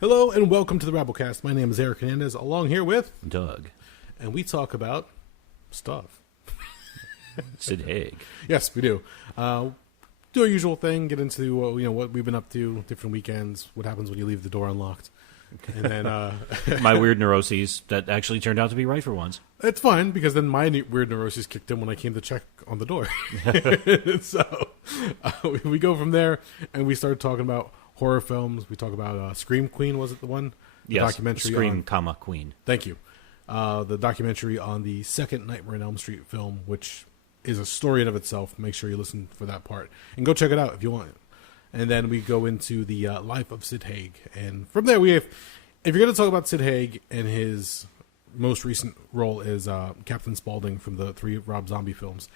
Hello and welcome to the Rabblecast. My name is Eric Hernandez, along here with Doug. And we talk about stuff. Sid Haig. Yes, we do. Do our usual thing, get into what we've been up to, different weekends, what happens when you leave the door unlocked. And then my weird neuroses that actually turned out to be right for once. It's fine, because then my weird neuroses kicked in when I came to check on the door. So we go from there, and we started talking about horror films. We talk about Scream Queen, was it the one? The yes, documentary Scream, Queen. Thank you. The documentary on the second Nightmare on Elm Street film, which is a story in of itself. Make sure you listen for that part. And go check it out if you want it. And then we go into the life of Sid Haig. And from there, if you're going to talk about Sid Haig and his most recent role as Captain Spaulding from the 3 Rob Zombie films,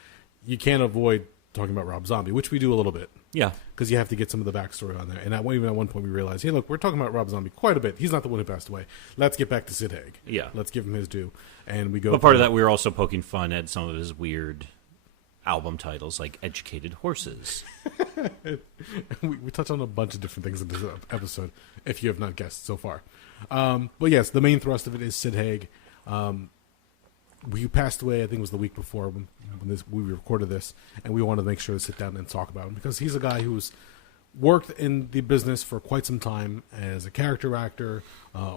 you can't avoid talking about Rob Zombie, which we do a little bit. Yeah. Because you have to get some of the backstory on there. And even at one point we realized, hey, look, we're talking about Rob Zombie quite a bit. He's not the one who passed away. Let's get back to Sid Haig. Yeah. Let's give him his due. And we go. But part of that, we were also poking fun at some of his weird album titles, like Educated Horses. we touch on a bunch of different things in this episode, if you have not guessed so far. But yes, the main thrust of it is Sid Haig. We passed away, I think it was the week before when we recorded this, and we wanted to make sure to sit down and talk about him, because he's a guy who's worked in the business for quite some time as a character actor,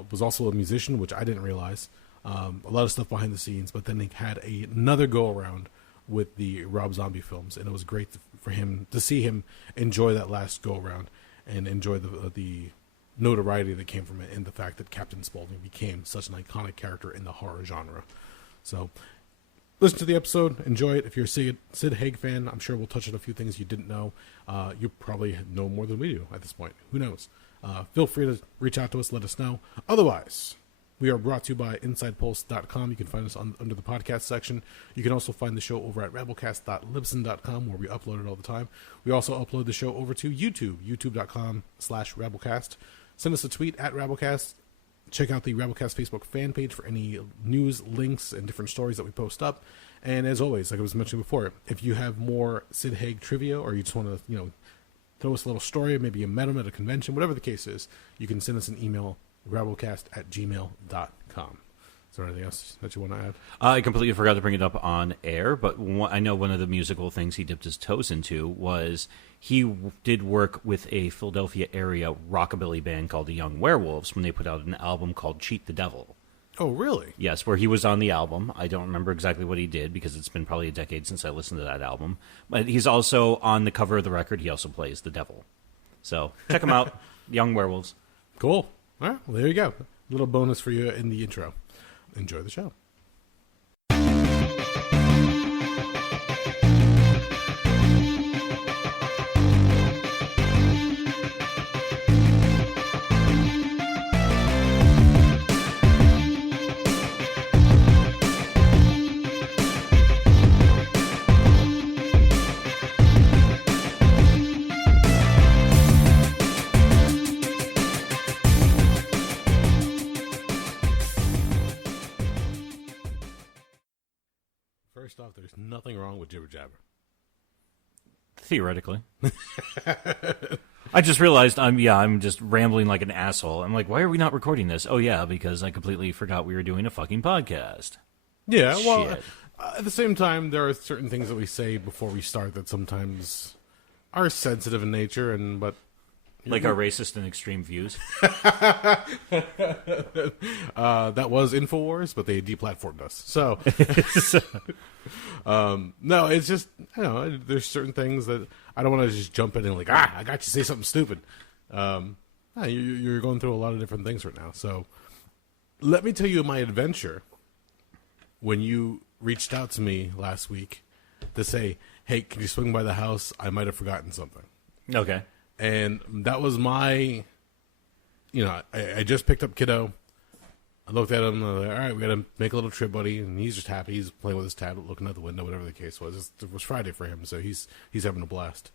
was also a musician, which I didn't realize, a lot of stuff behind the scenes, but then he had another go-around with the Rob Zombie films, and it was great for him to see him enjoy that last go-around and enjoy the notoriety that came from it, and the fact that Captain Spaulding became such an iconic character in the horror genre. So, listen to the episode, enjoy it. If you're a Sid Haig fan, I'm sure we'll touch on a few things you didn't know. You probably know more than we do at this point. Who knows? Feel free to reach out to us, let us know. Otherwise, we are brought to you by InsidePulse.com. You can find us under the podcast section. You can also find the show over at Rabblecast.libsyn.com, where we upload it all the time. We also upload the show over to YouTube, youtube.com/Rabblecast. Send us a tweet at Rabblecast. Check out the Rabblecast Facebook fan page for any news, links, and different stories that we post up. And as always, like I was mentioning before, if you have more Sid Haig trivia, or you just want to, throw us a little story, maybe you met him at a convention, whatever the case is, you can send us an email, rabblecast@gmail.com. Is there anything else that you want to add? I completely forgot to bring it up on air, but I know one of the musical things he dipped his toes into was he did work with a Philadelphia area rockabilly band called the Young Werewolves when they put out an album called Cheat the Devil. Oh, really? Yes, where he was on the album. I don't remember exactly what he did because it's been probably a decade since I listened to that album. But he's also on the cover of the record. He also plays the devil. So check him out, Young Werewolves. Cool. All right, well, there you go. A little bonus for you in the intro. Enjoy the show. First off, there's nothing wrong with jibber jabber. Theoretically. I just realized I'm just rambling like an asshole. I'm like, why are we not recording this? Oh yeah, because I completely forgot we were doing a fucking podcast. Yeah, well, Shit. At the same time, there are certain things that we say before we start that sometimes are sensitive in nature, but like our racist and extreme views. That was InfoWars, but they deplatformed us. So, no, it's just, there's certain things that I don't want to just jump in and like, I got you to say something stupid. You're going through a lot of different things right now. So, let me tell you my adventure when you reached out to me last week to say, hey, can you swing by the house? I might have forgotten something. Okay. And that was my, I just picked up kiddo. I looked at him. I was like, all right, we got to make a little trip, buddy. And he's just happy. He's playing with his tablet, looking out the window, whatever the case was. It was Friday for him, so he's having a blast.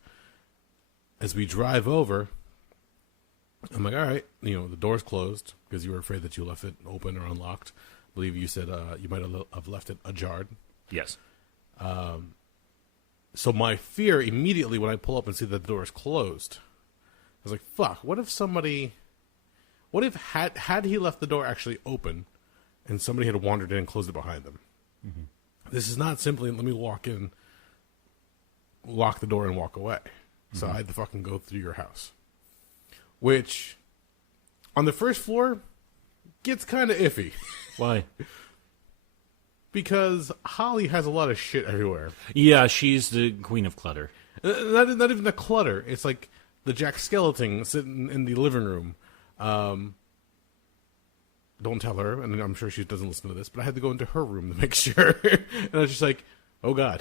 As we drive over, I'm like, all right, the door's closed because you were afraid that you left it open or unlocked. I believe you said you might have left it ajar. Yes. So my fear immediately when I pull up and see that the door is closed, I was like, fuck, what if somebody What if had he left the door actually open, and somebody had wandered in and closed it behind them? Mm-hmm. This is not simply let me walk in, lock the door, and walk away. So I had to fucking go through your house, which on the first floor gets kind of iffy. Why? Because Holly has a lot of shit everywhere. Yeah, she's the queen of clutter. Not even the clutter. It's like the Jack Skellington sitting in the living room. Don't tell her, and I'm sure she doesn't listen to this, but I had to go into her room to make sure. And I was just like, oh, God.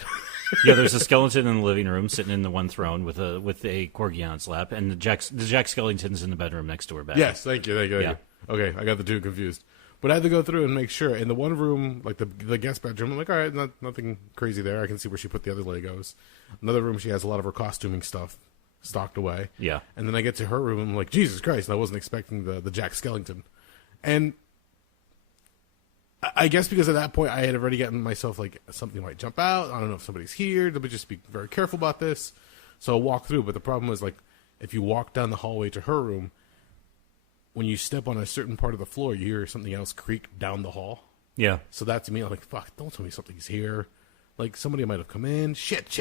Yeah, there's a skeleton in the living room sitting in the one throne with a corgi on its lap, and the Jack Skellington's in the bedroom next to her bed. Yes, thank you. Okay, I got the two confused. But I had to go through and make sure. In the one room, like the guest bedroom, I'm like, all right, nothing crazy there. I can see where she put the other Legos. Another room, she has a lot of her costuming stuff stocked away. Yeah. And then I get to her room, I'm like, Jesus Christ, I wasn't expecting the Jack Skellington. And I guess because at that point I had already gotten myself like, something might jump out. I don't know if somebody's here. Let me just be very careful about this. So I'll walk through. But the problem was, like, if you walk down the hallway to her room, when you step on a certain part of the floor, you hear something else creak down the hall. Yeah. So that to me, I'm like, fuck, don't tell me something's here. Like, somebody might have come in. Shit.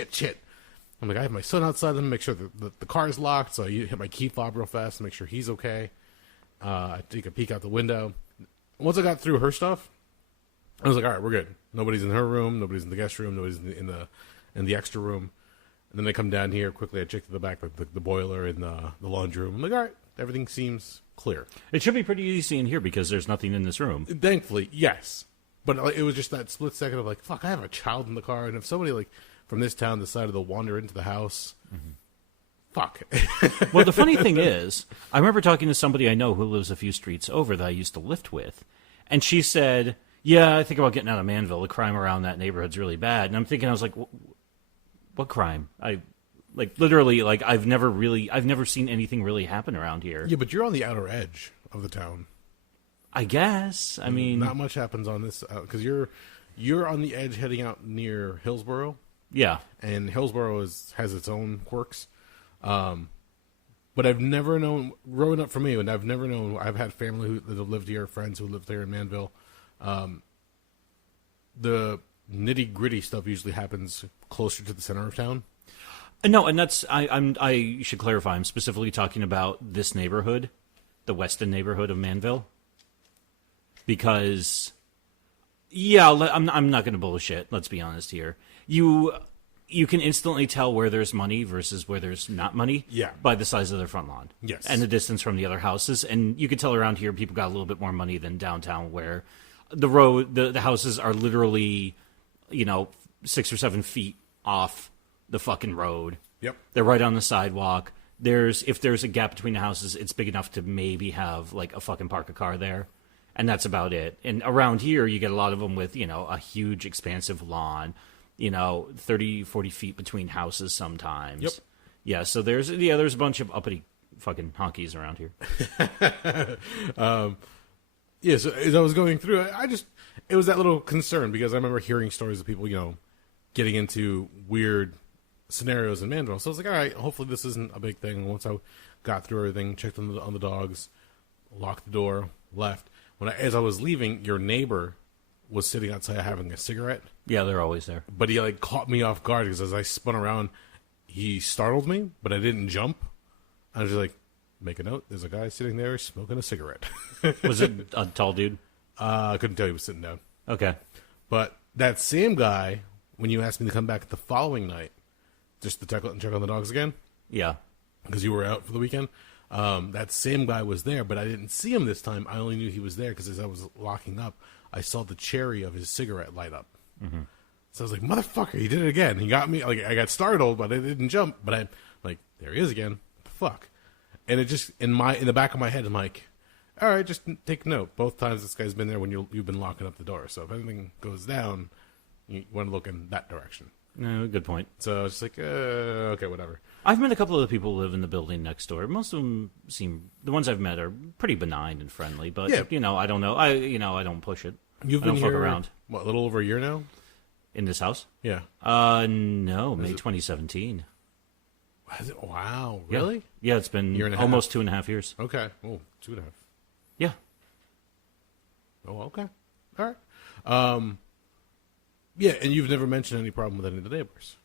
I'm like, I have my son outside. Let me make sure that the car's locked. So I hit my key fob real fast to make sure he's okay. I take a peek out the window. Once I got through her stuff, I was like, all right, we're good. Nobody's in her room. Nobody's in the guest room. Nobody's in the extra room. And then I come down here quickly. I check to the back, like the boiler and the laundry room. I'm like, all right, everything seems clear. It should be pretty easy in here because there's nothing in this room. Thankfully, yes. But it was just that split second of like, fuck, I have a child in the car. And if somebody like from this town decided to wander into the house, fuck. Well, the funny thing is, I remember talking to somebody I know who lives a few streets over that I used to lift with. And she said, yeah, I think about getting out of Manville. The crime around that neighborhood's really bad. And I'm thinking, I was like, what crime? Literally, I've never seen anything really happen around here. Yeah, but you're on the outer edge of the town. I guess. I mean, not much happens on this because you're on the edge heading out near Hillsborough. Yeah, and Hillsborough has its own quirks. But I've never known, growing up for me, and I've never known. I've had family that have lived here, friends who lived there in Manville. The nitty gritty stuff usually happens closer to the center of town. No, and that's I should clarify. I'm specifically talking about this neighborhood, the Weston neighborhood of Manville, because I'm not going to bullshit. Let's be honest here. You can instantly tell where there's money versus where there's not money. Yeah. By the size of their front lawn. Yes. And the distance from the other houses, and you can tell around here people got a little bit more money than downtown, where the houses are literally, 6 or 7 feet off the fucking road. Yep. They're right on the sidewalk. If there's a gap between the houses, it's big enough to maybe have like a fucking park a car there. And that's about it. And around here, you get a lot of them with, a huge expansive lawn, 30, 40 feet between houses sometimes. Yep. Yeah. So there's a bunch of uppity fucking honkies around here. Yeah, so as I was going through, it was that little concern because I remember hearing stories of people, getting into weird scenarios in Manville. So I was like, all right, hopefully this isn't a big thing. And once I got through everything, checked on the dogs, locked the door, left. As I was leaving, your neighbor was sitting outside having a cigarette. Yeah, they're always there. But he caught me off guard because as I spun around, he startled me, but I didn't jump. I was just like, make a note. There's a guy sitting there smoking a cigarette. Was it a tall dude? I couldn't tell he was sitting down. Okay. But that same guy, when you asked me to come back the following night, just to check on the dogs again. Yeah. Because you were out for the weekend. That same guy was there, but I didn't see him this time. I only knew he was there because as I was locking up, I saw the cherry of his cigarette light up. Mm-hmm. So I was like, motherfucker, he did it again. He got me. I got startled, but I didn't jump. But I'm like, there he is again. What the fuck? And it just, in the back of my head, I'm like, all right, just take note. Both times this guy's been there when you've been locking up the door. So if anything goes down, you want to look in that direction. No, good point. So it's just like, okay, whatever. I've met a couple of the people who live in the building next door. Most of them the ones I've met are pretty benign and friendly, but, yeah. I don't know. I don't push it. You've been been here, here, around. What, a little over a year now? In this house? Yeah. No, May 2017. Wow, really? Yeah, it's been almost 2.5 years. Okay. Oh, 2.5. Yeah. Oh, okay. All right. Yeah, and you've never mentioned any problem with any of the neighbors.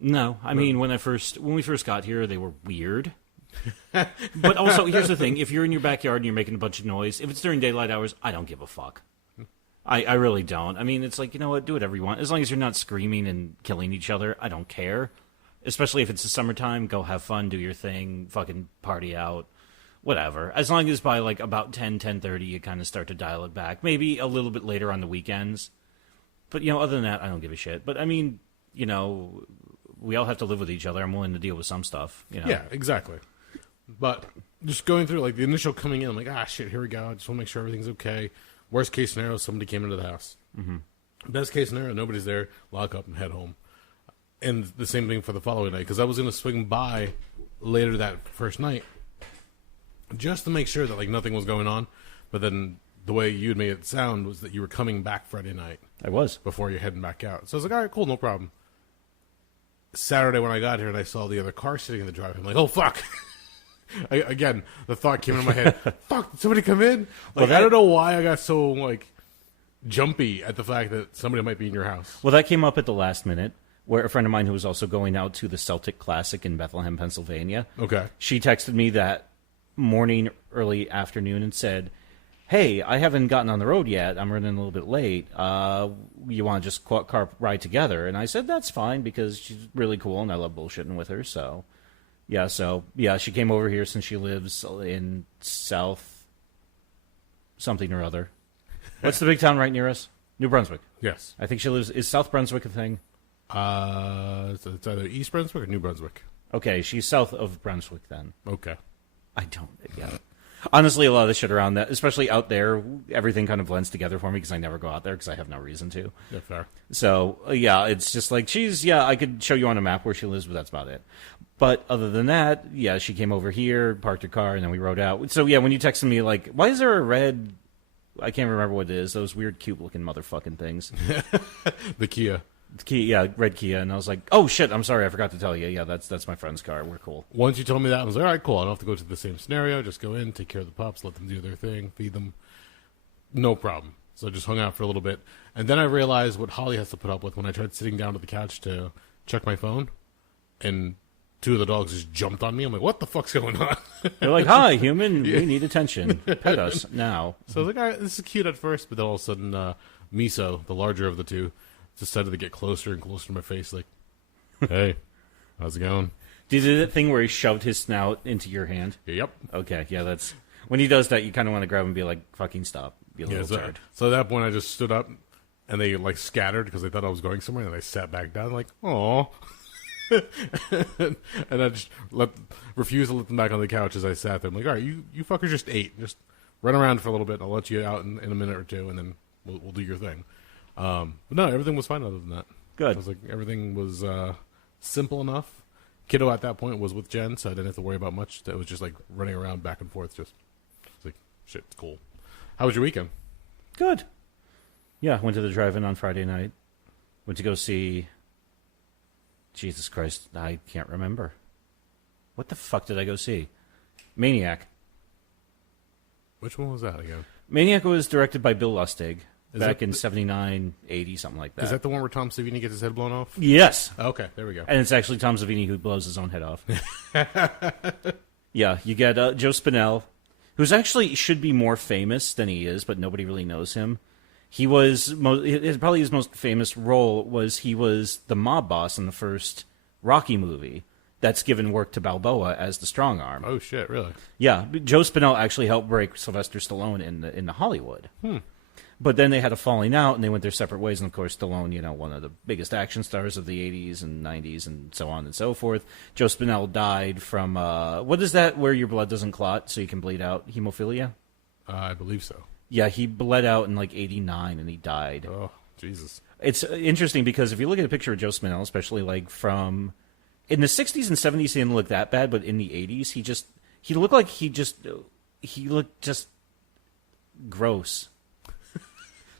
No, I mean when we first got here, they were weird. But also, here's the thing: if you're in your backyard and you're making a bunch of noise, if it's during daylight hours, I don't give a fuck. I really don't. I mean, it's like, you know what? Do whatever you want. As long as you're not screaming and killing each other, I don't care. Especially if it's the summertime, go have fun, do your thing, fucking party out, whatever. As long as by like about 10:30, you kind of start to dial it back. Maybe a little bit later on the weekends. But, other than that, I don't give a shit. But, I mean, we all have to live with each other. I'm willing to deal with some stuff, Yeah, exactly. But just going through, like, the initial coming in, I'm like, shit, here we go. I just want to make sure everything's okay. Worst case scenario, somebody came into the house. Mm-hmm. Best case scenario, nobody's there. Lock up and head home. And the same thing for the following night, because I was going to swing by later that first night just to make sure that, like, nothing was going on. But then the way you had made it sound was that you were coming back Friday night. I was. Before you're heading back out. So I was like, all right, cool, no problem. Saturday when I got here and I saw the other car sitting in the driveway, I'm like, oh, fuck. Again, the thought came into my head, fuck, did somebody come in? Like, I don't know why I got so, like, jumpy at the fact that somebody might be in your house. Well, that came up at the last minute, where a friend of mine who was also going out to the Celtic Classic in Bethlehem, Pennsylvania. Okay. She texted me that morning, early afternoon, and said, hey, I haven't gotten on the road yet. I'm running a little bit late. You want to just car ride together? And I said, that's fine, because she's really cool, and I love bullshitting with her, so... Yeah, she came over here since she lives in South something or other. What's the big town right near us? New Brunswick. Yes. I think she lives... Is South Brunswick a thing? It's either East Brunswick or New Brunswick. Okay, she's south of Brunswick then. Okay. I don't... Yeah. Honestly, a lot of the shit around that, especially out there, everything kind of blends together for me because I never go out there because I have no reason to. Yeah, fair. So, yeah, it's just like I could show you on a map where she lives, but that's about it. But other than that, yeah, she came over here, parked her car, and then we rode out. So, yeah, when you texted me, like, why is there a red... I can't remember what it is. Those weird, cute-looking motherfucking things. The Kia. Red Kia. And I was like, oh, shit, I'm sorry, I forgot to tell you. Yeah, that's my friend's car. We're cool. Once you told me that, I was like, all right, cool. I don't have to go to the same scenario. Just go in, take care of the pups, let them do their thing, feed them. No problem. So I just hung out for a little bit. And then I realized what Holly has to put up with when I tried sitting down to the couch to check my phone. And... two of the dogs just jumped on me. I'm like, what the fuck's going on? They're like, hi, human. We need attention. Pet us now. So I was like, all right, this is cute at first. But then all of a sudden, Miso, the larger of the two, decided to get closer and closer to my face. Like, hey, how's it going? Did you do that thing where he shoved his snout into your hand? Yep. Okay, yeah, that's... When he does that, you kind of want to grab him and be like, fucking stop. Be a little turd. So at that point, I just stood up, and they, like, scattered because they thought I was going somewhere. And I sat back down, like, aw. And I just refused to let them back on the couch as I sat there. I'm like, all right, you fuckers just ate. Just run around for a little bit, and I'll let you out in a minute or two, and then we'll do your thing. But no, everything was fine other than that. Good. I was like, everything was simple enough. Kiddo at that point was with Jen, so I didn't have to worry about much. It was just like running around back and forth. Just like, shit, it's cool. How was your weekend? Good. Yeah, went to the drive-in on Friday night. Went to go see... Jesus Christ, I can't remember. What the fuck did I go see? Maniac. Which one was that again? Maniac was directed by Bill Lustig back in 79, 80, something like that. Is that the one where Tom Savini gets his head blown off? Yes. Okay, there we go. And it's actually Tom Savini who blows his own head off. Yeah, you get Joe Spinell, who's actually should be more famous than he is, but nobody really knows him. He was, probably his most famous role was he was the mob boss in the first Rocky movie that's given work to Balboa as the strong arm. Oh, shit, really? Yeah, Joe Spinell actually helped break Sylvester Stallone in the Hollywood. But then they had a falling out, and they went their separate ways. And, of course, Stallone, one of the biggest action stars of the 80s and 90s and so on and so forth. Joe Spinell died from, what is that where your blood doesn't clot so you can bleed out? Hemophilia? I believe so. Yeah, he bled out in like 89 and he died. Oh, Jesus. It's interesting because if you look at a picture of Joe Spinell, especially like from in the 60s and 70s, he didn't look that bad, but in the 80s, he looked just gross.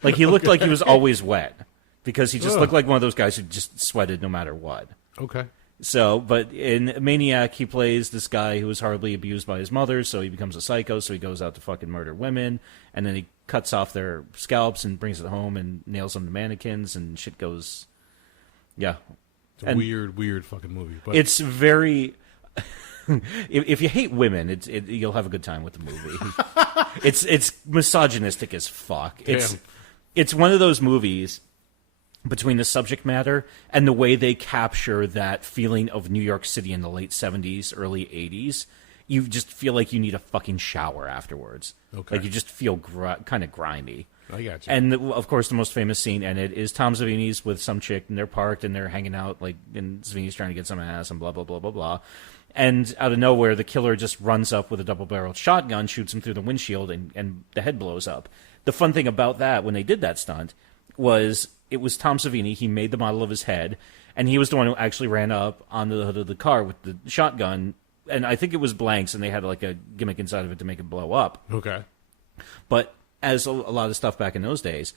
Like he looked like he was always wet because he just looked like one of those guys who just sweated no matter what. Okay. So, but in Maniac, he plays this guy who was horribly abused by his mother, so he becomes a psycho, so he goes out to fucking murder women, and then he cuts off their scalps and brings it home and nails them to mannequins, and shit goes... Yeah. It's a weird fucking movie. But it's very... if you hate women, you'll have a good time with the movie. It's misogynistic as fuck. It's one of those movies... between the subject matter and the way they capture that feeling of New York City in the late 70s, early 80s, you just feel like you need a fucking shower afterwards. Okay. Like you just feel kind of grimy. I got you. And, of course, the most famous scene in it is Tom Savini's with some chick, and they're parked, and they're hanging out, like, and Savini's trying to get some ass, and blah, blah, blah, blah, blah. And out of nowhere, the killer just runs up with a double-barreled shotgun, shoots him through the windshield, and the head blows up. The fun thing about that, when they did that stunt, was... it was Tom Savini. He made the model of his head, and he was the one who actually ran up on the hood of the car with the shotgun. And I think it was blanks, and they had like a gimmick inside of it to make it blow up. Okay. But as a lot of stuff back in those days,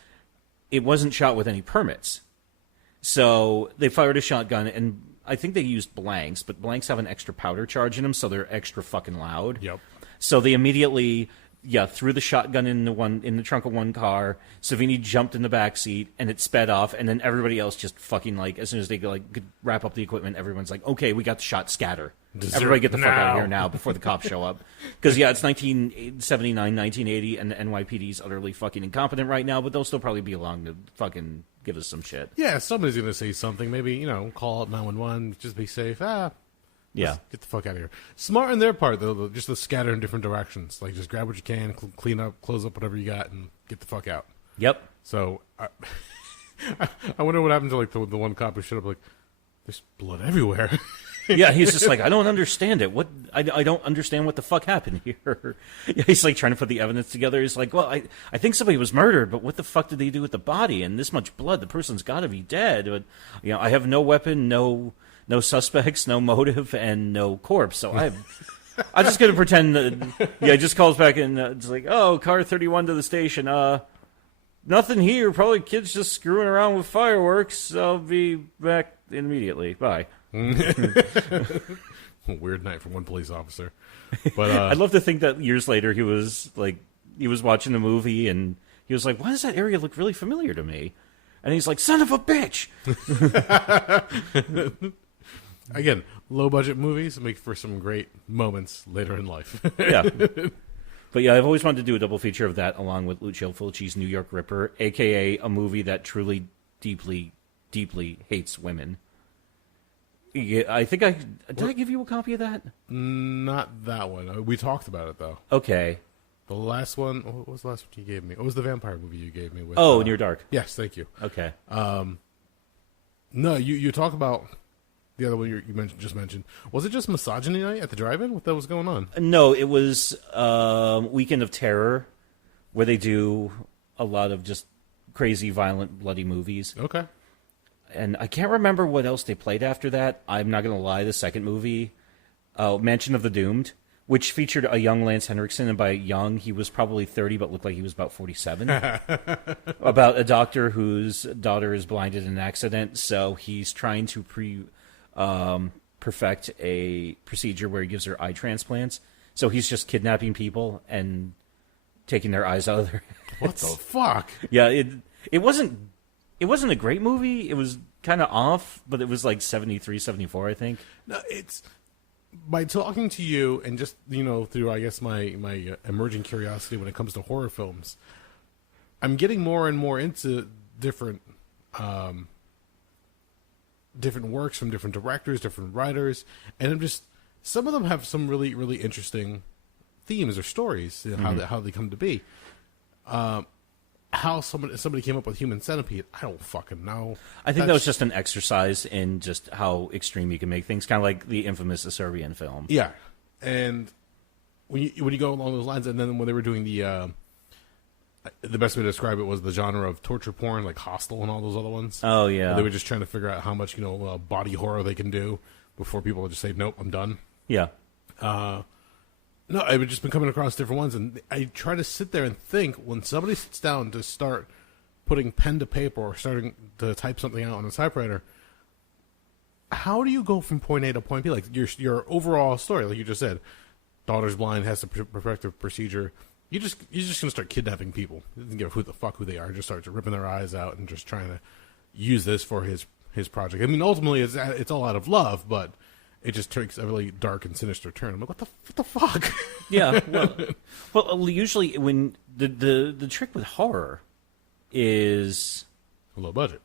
it wasn't shot with any permits. So they fired a shotgun, and I think they used blanks, but blanks have an extra powder charge in them, so they're extra fucking loud. Yep. So they immediately... threw the shotgun in the trunk of one car. Savini jumped in the back seat, and it sped off. And then everybody else just fucking like, as soon as they could wrap up the equipment, everyone's like, "Okay, we got the shot. Scatter! Everybody get the fuck out of here now before the cops show up." Because it's 1979, 1980, and the NYPD's utterly fucking incompetent right now. But they'll still probably be along to fucking give us some shit. Yeah, somebody's gonna say something. Maybe call up 911. Just be safe. Yeah. Get the fuck out of here. Smart on their part, though, just to scatter in different directions. Like, just grab what you can, clean up, close up whatever you got, and get the fuck out. Yep. So, I wonder what happened to, like, the one cop who showed up, like, there's blood everywhere. Yeah, he's just like, I don't understand it. I don't understand what the fuck happened here. He's like trying to put the evidence together. He's like, well, I think somebody was murdered, but what the fuck did they do with the body? And this much blood, the person's got to be dead. But, I have no weapon, no suspects, no motive, and no corpse. So I'm just going to pretend that, he just calls back and it's like, oh, car 31 to the station. Nothing here. Probably kids just screwing around with fireworks. I'll be back immediately. Bye. Weird night for one police officer. But I'd love to think that years later he was watching the movie and he was like, why does that area look really familiar to me? And he's like, son of a bitch! Again, low-budget movies make for some great moments later in life. Yeah. But yeah, I've always wanted to do a double feature of that along with Lucio Fulci's New York Ripper, a.k.a. a movie that truly, deeply, deeply hates women. Yeah, I think did I give you a copy of that? Not that one. We talked about it, though. Okay. The last one, what was the last one you gave me? What was the vampire movie you gave me? With, Near Dark. Yes, thank you. Okay. No, you talk about the other one you just mentioned. Was it just misogyny night at the drive-in? What was going on? No, it was Weekend of Terror, where they do a lot of just crazy, violent, bloody movies. Okay. And I can't remember what else they played after that. I'm not going to lie, the second movie, Mansion of the Doomed, which featured a young Lance Henriksen, and by young, he was probably 30, but looked like he was about 47. About a doctor whose daughter is blinded in an accident, so he's trying to perfect a procedure where he gives her eye transplants. So he's just kidnapping people and taking their eyes out of their heads. What the fuck? Yeah, it wasn't a great movie. It was kind of off, but it was like 73, 74, I think. No, it's by talking to you and just through I guess my emerging curiosity when it comes to horror films, I'm getting more and more into different works from different directors, different writers, and some of them have some really, really interesting themes or stories, how they come to be. How somebody came up with Human Centipede, I don't fucking know. I think that was just an exercise in just how extreme you can make things, kind of like the infamous Serbian film. Yeah, and when you go along those lines, and then when they were doing the best way to describe it was the genre of torture porn, like Hostel and all those other ones. Oh yeah, they were just trying to figure out how much body horror they can do before people would just say, nope, I'm done. Yeah. No, I've just been coming across different ones, and I try to sit there and think when somebody sits down to start putting pen to paper or starting to type something out on a typewriter, how do you go from point A to point B? Like your overall story, like you just said, daughter's blind, has a protective procedure. You're just gonna start kidnapping people. He doesn't give a fuck who they are. Just starts ripping their eyes out and just trying to use this for his project. I mean, ultimately, it's all out of love, but it just takes a really dark and sinister turn. I'm like, what the fuck? Yeah. Well, usually when the trick with horror is low budget.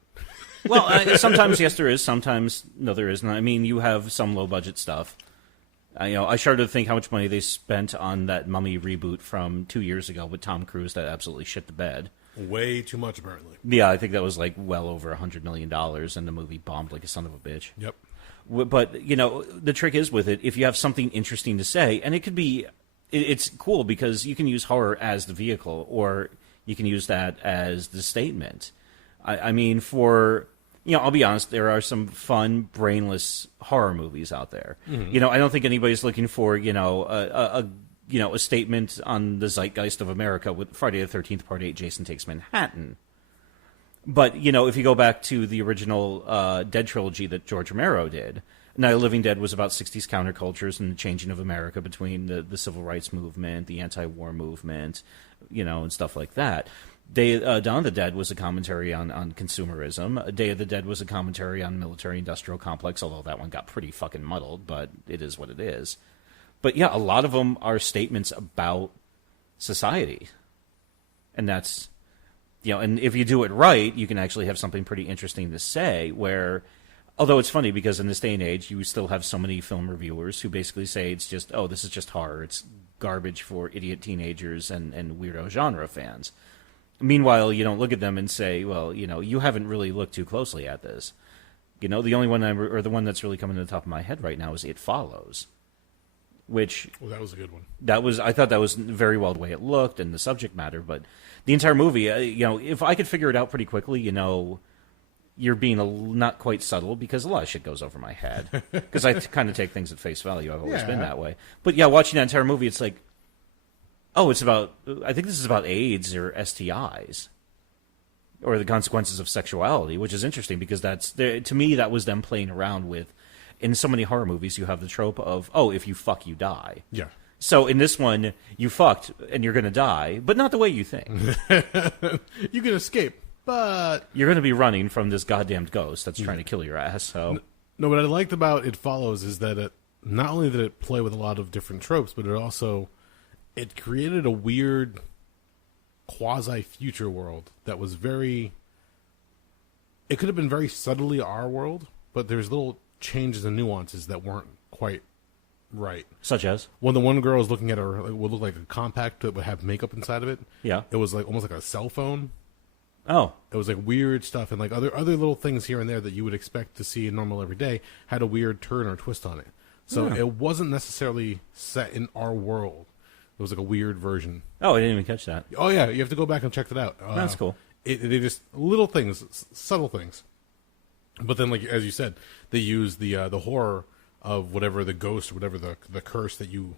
Well, sometimes yes, there is. Sometimes no, there isn't. I mean, you have some low budget stuff. I started to think how much money they spent on that Mummy reboot from 2 years ago with Tom Cruise that absolutely shit the bed. Way too much, apparently. Yeah, I think that was like well over $100 million, and the movie bombed like a son of a bitch. Yep. But, the trick is with it, if you have something interesting to say, and it could be, it's cool because you can use horror as the vehicle, or you can use that as the statement. I mean, I'll be honest, there are some fun, brainless horror movies out there. Mm-hmm. I don't think anybody's looking for, a statement on the zeitgeist of America with Friday the 13th Part 8, Jason Takes Manhattan. But, if you go back to the original Dead trilogy that George Romero did, Night of the Living Dead was about 60s countercultures and the changing of America between the civil rights movement, the anti-war movement, and stuff like that. Dawn of the Dead was a commentary on consumerism. Day of the Dead was a commentary on military-industrial complex, although that one got pretty fucking muddled, but it is what it is. But yeah, a lot of them are statements about society. And that's, and if you do it right, you can actually have something pretty interesting to say where, although it's funny because in this day and age, you still have so many film reviewers who basically say it's just, this is just horror. It's garbage for idiot teenagers and weirdo genre fans. Meanwhile, you don't look at them and say, well, you haven't really looked too closely at this. The only one or the one that's really coming to the top of my head right now is It Follows. Which, well, that was a good one. I thought that was very well the way it looked and the subject matter, but the entire movie, if I could figure it out pretty quickly, you're being not quite subtle because a lot of shit goes over my head. Because I kind of take things at face value. I've always been that way. But yeah, watching that entire movie, it's like, it's about, I think this is about AIDS or STIs or the consequences of sexuality, which is interesting because to me, that was them playing around with. In so many horror movies, you have the trope of, if you fuck, you die. Yeah. So in this one, you fucked and you're going to die, but not the way you think. You can escape, but you're going to be running from this goddamned ghost that's trying to kill your ass. So no, what I liked about It Follows is that not only did it play with a lot of different tropes, but it created a weird quasi-future world that was it could have been very subtly our world, but there's little changes and nuances that weren't quite right. Such as? When the one girl was looking at her, it would look like a compact that would have makeup inside of it. Yeah. It was like almost like a cell phone. Oh. It was like weird stuff, and like other little things here and there that you would expect to see in normal every day had a weird turn or twist on it. So it wasn't necessarily set in our world. It was like a weird version. Oh, I didn't even catch that. Oh yeah, you have to go back and check that out. That's cool. They just little things, subtle things. But then, like as you said, they use the horror of whatever the ghost, whatever the curse that you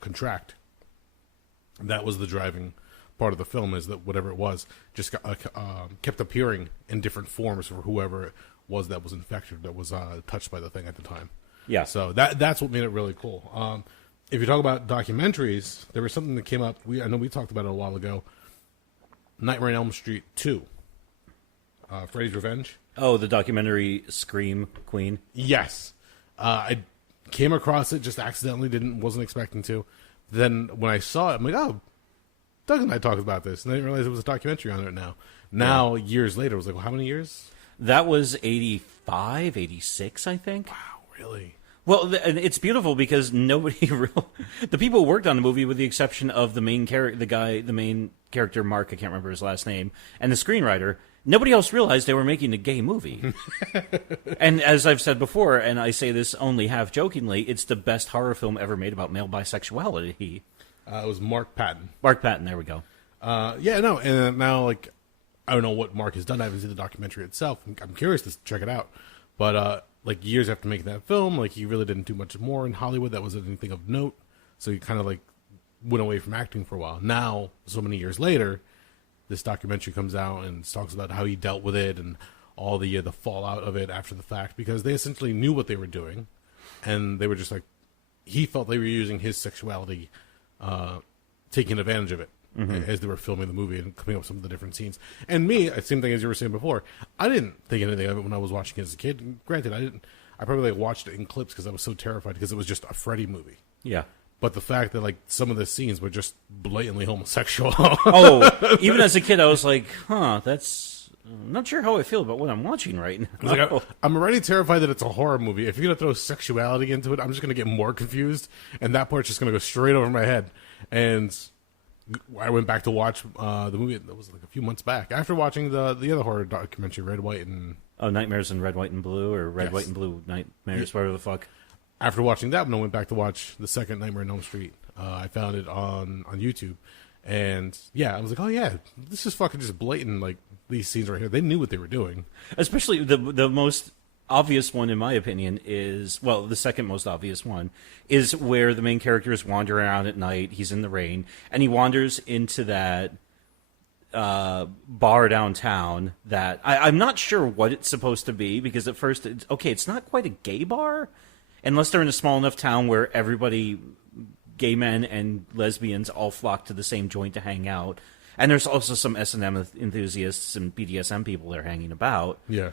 contract. That was the driving part of the film, is that whatever it was just kept appearing in different forms for whoever it was that was infected, that was touched by the thing at the time. Yeah. So that's what made it really cool. If you talk about documentaries, there was something that came up. I know we talked about it a while ago. Nightmare on Elm Street 2. Freddy's Revenge. Oh, the documentary Scream Queen. Yes. I came across it, just accidentally, wasn't expecting to. Then when I saw it, I'm like, oh, Doug and I talked about this. And I didn't realize it was a documentary on it now. Years later, I was like, well, how many years? That was 85, 86, I think. Wow, really? Well, it's beautiful because the people who worked on the movie, with the exception of the main character, Mark, I can't remember his last name, and the screenwriter, nobody else realized they were making a gay movie. And as I've said before, and I say this only half jokingly, it's the best horror film ever made about male bisexuality. It was Mark Patton. Mark Patton, there we go. And now, like, I don't know what Mark has done. I haven't seen the documentary itself. I'm curious to check it out. But, like, years after making that film, like, he really didn't do much more in Hollywood that was anything of note. So he kind of, like, went away from acting for a while. Now, so many years later, this documentary comes out and talks about how he dealt with it and all the fallout of it after the fact, because they essentially knew what they were doing, and they were just like, he felt they were using his sexuality, taking advantage of it as they were filming the movie and coming up with some of the different scenes. And me, same thing as you were saying before, I didn't think anything of it when I was watching it as a kid. Granted, I probably watched it in clips because I was so terrified because it was just a Freddy movie. Yeah. But the fact that, like, some of the scenes were just blatantly homosexual. Oh, even as a kid, I was like, that's... I'm not sure how I feel about what I'm watching right now. Like, I'm already terrified that it's a horror movie. If you're going to throw sexuality into it, I'm just going to get more confused, and that part's just going to go straight over my head. And I went back to watch the movie that was like a few months back, after watching the other horror documentary, Red, White, and... Oh, Nightmares in Red, White, and Blue, or Red, White, and Blue Nightmares, whatever the fuck. After watching that, when I went back to watch the second Nightmare on Elm Street, I found it on YouTube. And, yeah, I was like, oh, yeah, this is fucking just blatant, like, these scenes right here. They knew what they were doing. Especially the most obvious one, in my opinion, is, well, the second most obvious one, is where the main character is wandering around at night. He's in the rain, and he wanders into that bar downtown that I'm not sure what it's supposed to be, because at first, it's not quite a gay bar, unless they're in a small enough town where everybody, gay men and lesbians, all flock to the same joint to hang out. And there's also some S&M enthusiasts and BDSM people that are hanging about. Yeah.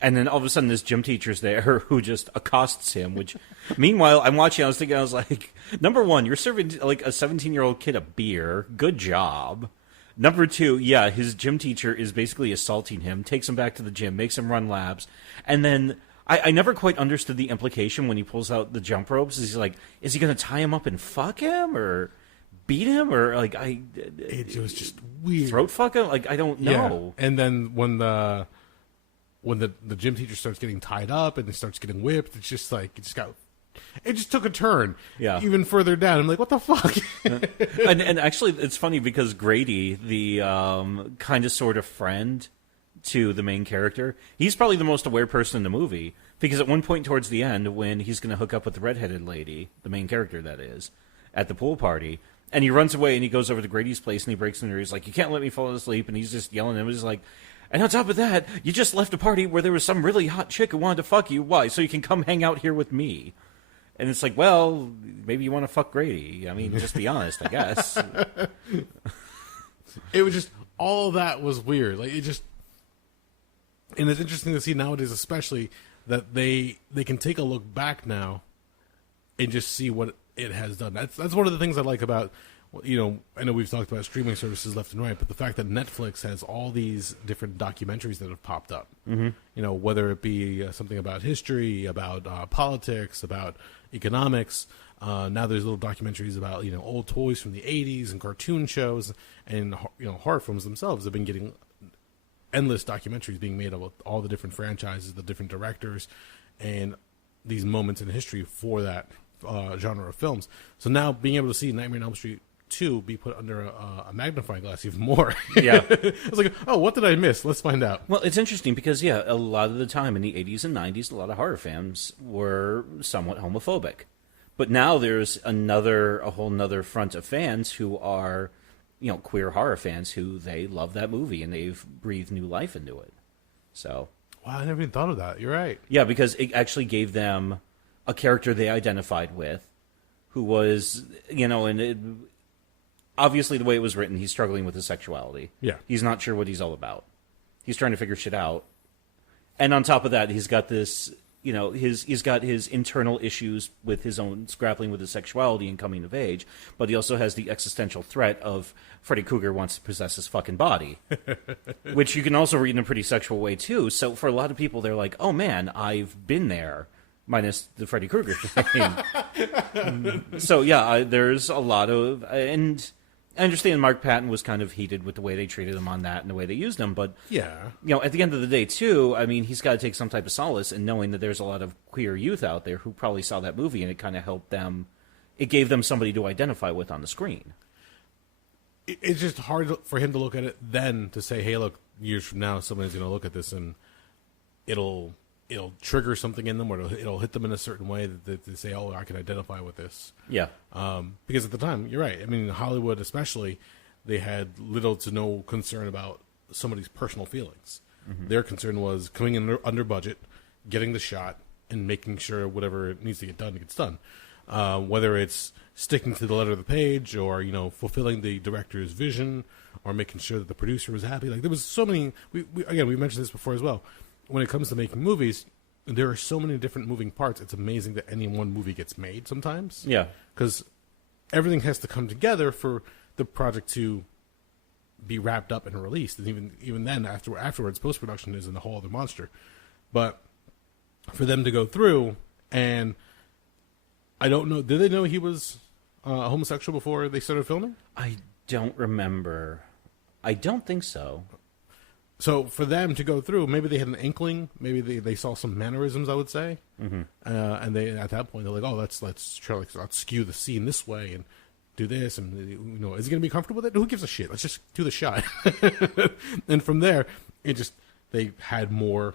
And then all of a sudden this gym teacher's there who just accosts him, which, meanwhile, I'm watching, I was like, number one, you're serving like a 17-year-old kid a beer. Good job. Number two, yeah, his gym teacher is basically assaulting him, takes him back to the gym, makes him run laps. And then I never quite understood the implication when he pulls out the jump ropes. Is he like, is he going to tie him up and fuck him, or beat him, or like it was just weird. Throat fuck him? Like, I don't know. Yeah. And then when the gym teacher starts getting tied up and he starts getting whipped, it's just like it just took a turn. Yeah. Even further down. I'm like, what the fuck? and actually, it's funny because Grady, the kind of sort of friend to the main character, he's probably the most aware person in the movie, because at one point towards the end, when he's going to hook up with the redheaded lady, the main character that is, at the pool party, and he runs away and he goes over to Grady's place and he breaks into her. He's like, you can't let me fall asleep, and he's just yelling at him. He's like, and on top of that, you just left a party where there was some really hot chick who wanted to fuck you. Why? So you can come hang out here with me. And it's like, well, maybe you want to fuck Grady. I mean, just be honest, I guess. It was just, all that was weird. Like, it just... And it's interesting to see nowadays, especially, that they can take a look back now and just see what it has done. That's one of the things I like about, I know we've talked about streaming services left and right, but the fact that Netflix has all these different documentaries that have popped up. Mm-hmm. Whether it be something about history, about politics, about economics. Now there's little documentaries about, old toys from the 80s and cartoon shows, and, horror films themselves have been getting endless documentaries being made about all the different franchises, the different directors, and these moments in history for that genre of films. So now being able to see Nightmare on Elm Street 2 be put under a magnifying glass even more. Yeah. I was like, oh, what did I miss? Let's find out. Well, it's interesting because, yeah, a lot of the time in the 80s and 90s, a lot of horror fans were somewhat homophobic. But now there's a whole nother front of fans who are, queer horror fans who they love that movie and they've breathed new life into it. So, wow, I never even thought of that. You're right. Yeah, because it actually gave them a character they identified with, who was, obviously the way it was written, he's struggling with his sexuality. Yeah. He's not sure what he's all about. He's trying to figure shit out. And on top of that, he's got this, he's got his internal issues with his own grappling with his sexuality and coming of age, but he also has the existential threat of Freddy Krueger wants to possess his fucking body, which you can also read in a pretty sexual way too. So for a lot of people, they're like, oh man, I've been there, minus the Freddy Krueger thing. So yeah, there's a lot of, and I understand Mark Patton was kind of heated with the way they treated him on that and the way they used him, but yeah, at the end of the day too, I mean, he's got to take some type of solace in knowing that there's a lot of queer youth out there who probably saw that movie and it kind of helped them. It gave them somebody to identify with on the screen. It's just hard for him to look at it then to say, hey, look, years from now, somebody's going to look at this and it'll trigger something in them, or it'll hit them in a certain way that they say, oh, I can identify with this. Yeah. Because at the time, you're right. I mean, in Hollywood especially, they had little to no concern about somebody's personal feelings. Their concern was coming in under budget, getting the shot, and making sure whatever needs to get done gets done. Whether it's sticking to the letter of the page, or fulfilling the director's vision, or making sure that the producer was happy. Like there was so many. We mentioned this before as well. When it comes to making movies, there are so many different moving parts. It's amazing that any one movie gets made sometimes. Yeah, because everything has to come together for the project to be wrapped up and released, and even then afterwards, post production is in a whole other monster. But for them to go through, and I don't know, did they know he was homosexual before they started filming? I don't remember. I don't think so. So for them to go through, maybe they had an inkling, maybe they saw some mannerisms, I would say, and they at that point they're like, oh, let's try, let's skew the scene this way and do this, and is he going to be comfortable with it? Who gives a shit? Let's just do the shot. And from there, they had more,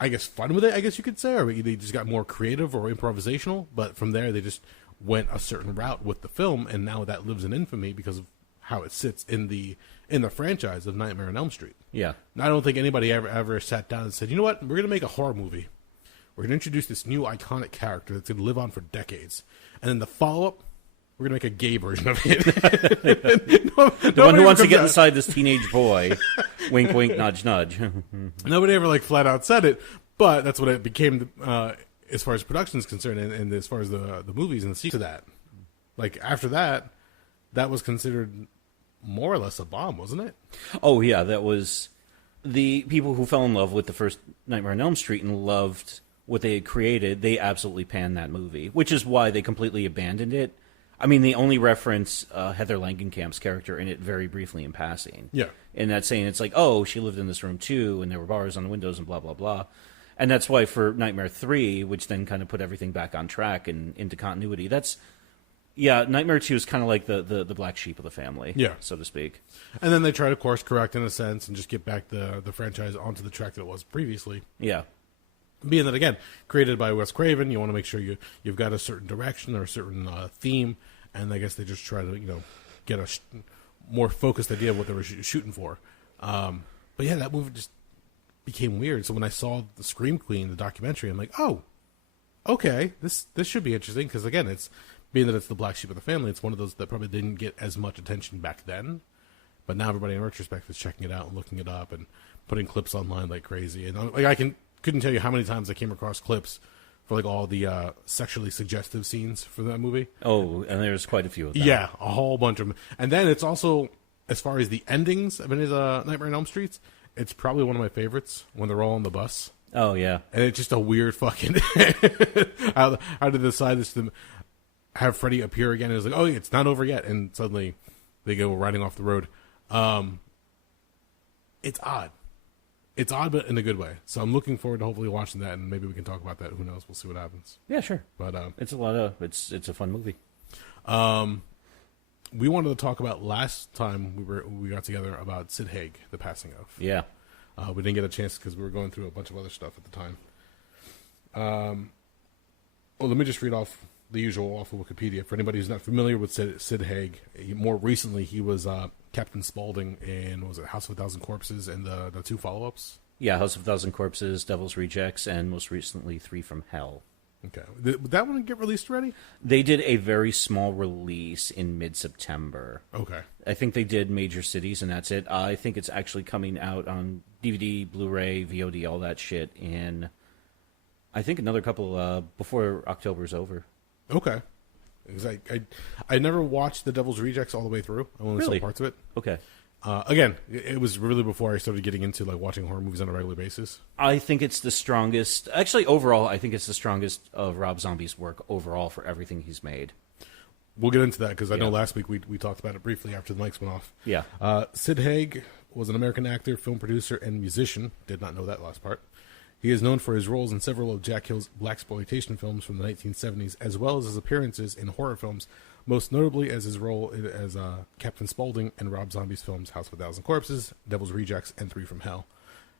I guess, fun with it, I guess you could say, or they just got more creative or improvisational. But from there, they just went a certain route with the film, and now that lives in infamy because of how it sits in the franchise of Nightmare on Elm Street. Yeah, and I don't think anybody ever sat down and said, you know what, we're going to make a horror movie. We're going to introduce this new iconic character that's going to live on for decades, and then the follow-up, we're going to make a gay version of it. The one who wants to get inside this teenage boy. Wink, wink, nudge, nudge. Nobody ever flat out said it, but that's what it became as far as production is concerned, and as far as the movies and the sequel to that. After that, that was considered more or less a bomb, wasn't it? Oh, yeah, that was the people who fell in love with the first Nightmare on Elm Street and loved what they had created. They absolutely panned that movie, which is why they completely abandoned it. I mean, they only reference Heather Langenkamp's character in it very briefly in passing. Yeah. And that's saying it's like, oh, she lived in this room too, and there were bars on the windows and blah, blah, blah. And that's why for Nightmare 3, which then kind of put everything back on track and into continuity, Nightmare 2 is kind of like the black sheep of the family, so to speak. And then they try to course correct in a sense and just get back the franchise onto the track that it was previously. Yeah. Being that, again, created by Wes Craven, you want to make sure you've got a certain direction or a certain theme, and I guess they just try to get a more focused idea of what they were shooting for. But yeah, that movie just became weird. So when I saw the Scream Queen, the documentary, I'm like, oh, okay, this should be interesting, because again, it's being that it's the black sheep of the family, it's one of those that probably didn't get as much attention back then, but now everybody in retrospect is checking it out and looking it up and putting clips online like crazy. And couldn't tell you how many times I came across clips for all the sexually suggestive scenes for that movie. Oh, and there's quite a few of them. Yeah, a whole bunch of them. And then it's also, as far as the endings of any of the Nightmare on Elm Streets, it's probably one of my favorites when they're all on the bus. Oh, yeah. And it's just a weird fucking... how to decide this to have Freddy appear again. It's like, oh, it's not over yet. And suddenly they go riding off the road. It's odd. It's odd, but in a good way. So I'm looking forward to hopefully watching that, and maybe we can talk about that. Who knows? We'll see what happens. Yeah, sure. But it's a fun movie. We wanted to talk about last time we got together about Sid Haig, the passing of. Yeah. We didn't get a chance because we were going through a bunch of other stuff at the time. Well, let me just read off the usual off of Wikipedia. For anybody who's not familiar with Sid Haig, more recently he was Captain Spaulding in, was it House of a Thousand Corpses and the two follow-ups? Yeah, House of a Thousand Corpses, Devil's Rejects, and most recently Three from Hell. Okay. Did that one get released already? They did a very small release in mid-September. Okay. I think they did major cities, and that's it. I think it's actually coming out on DVD, Blu-ray, VOD, all that shit in, I think, another couple before October's over. Okay. Because I never watched The Devil's Rejects all the way through. I only saw parts of it. Okay. Again, it was really before I started getting into watching horror movies on a regular basis. I think it's the strongest. Actually, overall, I think it's the strongest of Rob Zombie's work overall for everything he's made. We'll get into that because I know last week we talked about it briefly after the mics went off. Yeah. Sid Haig was an American actor, film producer, and musician. Did not know that last part. He is known for his roles in several of Jack Hill's blaxploitation films from the 1970s, as well as his appearances in horror films, most notably as his role as Captain Spaulding in Rob Zombie's films House of a Thousand Corpses, Devil's Rejects, and Three from Hell.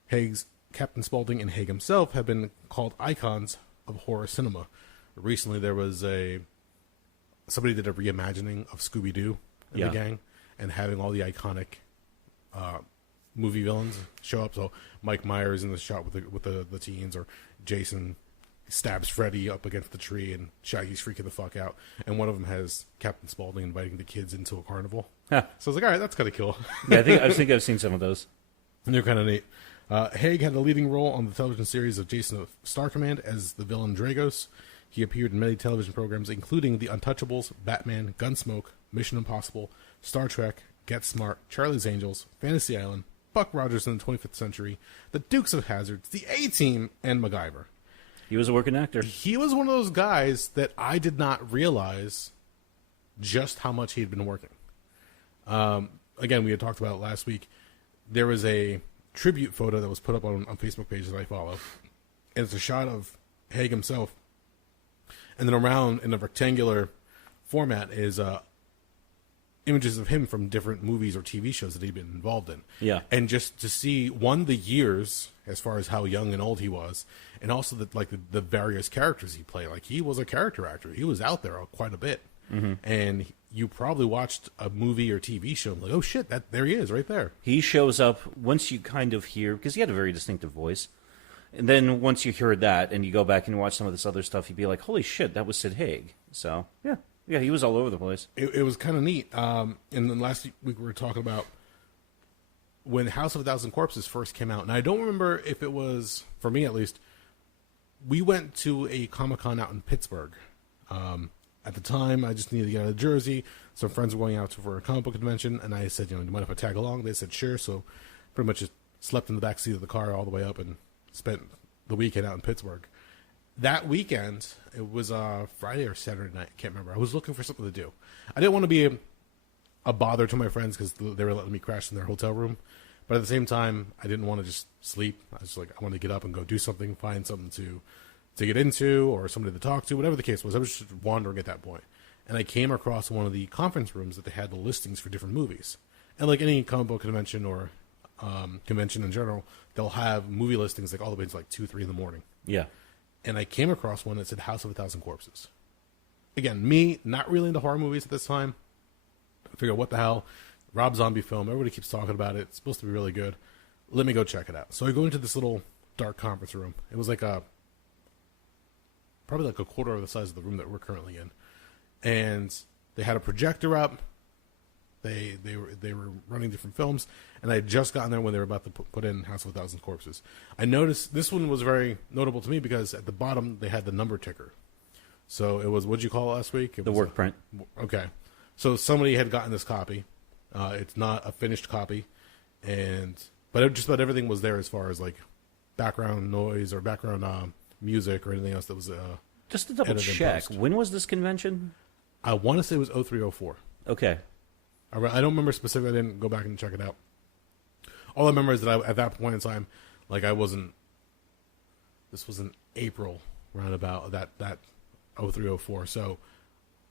Haig's Captain Spaulding and Haig himself have been called icons of horror cinema. Recently, there was somebody did a reimagining of Scooby-Doo and the gang, and having all the iconic movie villains show up. So Mike Myers in the shot with the teens, or Jason stabs Freddy up against the tree, and Shaggy's freaking the fuck out. And one of them has Captain Spaulding inviting the kids into a carnival. Huh. So I was like, all right, that's kind of cool. Yeah, I think I've seen some of those. And they're kind of neat. Haig had a leading role on the television series of Jason of Star Command as the villain Dragos. He appeared in many television programs, including The Untouchables, Batman, Gunsmoke, Mission Impossible, Star Trek, Get Smart, Charlie's Angels, Fantasy Island, Buck Rogers in the 25th Century, The Dukes of Hazzard, The A-Team, and MacGyver. He was a working actor. He was one of those guys that I did not realize just how much he had been working. Again, we had talked about it last week. There was a tribute photo that was put up on Facebook pages that I follow. And it's a shot of Haig himself. And then around in a rectangular format is images of him from different movies or TV shows that he'd been involved in. Yeah. And just to see, one, the years as far as how young and old he was, and also the various characters he played. Like, he was a character actor. He was out there quite a bit. Mm-hmm. And you probably watched a movie or TV show and like, oh shit, there he is right there. He shows up once you kind of hear, because he had a very distinctive voice. And then once you hear that and you go back and watch some of this other stuff, you'd be like, holy shit, that was Sid Haig. So, yeah, he was all over the place. It was kind of neat. And then last week we were talking about when House of a Thousand Corpses first came out. And I don't remember if it was, for me at least, we went to a Comic-Con out in Pittsburgh. At the time, I just needed to get out of Jersey. Some friends were going out for a comic book convention, and I said, do you mind if I tag along? They said, sure. So pretty much just slept in the back seat of the car all the way up and spent the weekend out in Pittsburgh. That weekend, it was Friday or Saturday night. I can't remember. I was looking for something to do. I didn't want to be a bother to my friends because they were letting me crash in their hotel room. But at the same time, I didn't want to just sleep. I was like, I wanted to get up and go do something, find something to get into or somebody to talk to, whatever the case was. I was just wandering at that point. And I came across one of the conference rooms that they had the listings for different movies. And like any comic book convention or convention in general, they'll have movie listings like all the way to like 2, 3 in the morning. Yeah. And I came across one that said House of a Thousand Corpses. Again, me, not really into horror movies at this time. I figured, what the hell? Rob Zombie film. Everybody keeps talking about it. It's supposed to be really good. Let me go check it out. So I go into this little dark conference room. It was like probably like a quarter of the size of the room that we're currently in. And they had a projector up. They were running different films, and I had just gotten there when they were about to put in House of a Thousand Corpses. I noticed this one was very notable to me because at the bottom they had the number ticker. So it was, what'd you call it last week? It the was work print. Okay. So somebody had gotten this copy. It's not a finished copy, but just about everything was there as far as like background noise or background music or anything else that was just to double check, when was this convention? I want to say it was 0304. Okay. I don't remember specifically. I didn't go back and check it out. All I remember is that at that point in time, like this was in April, around about that 0304. So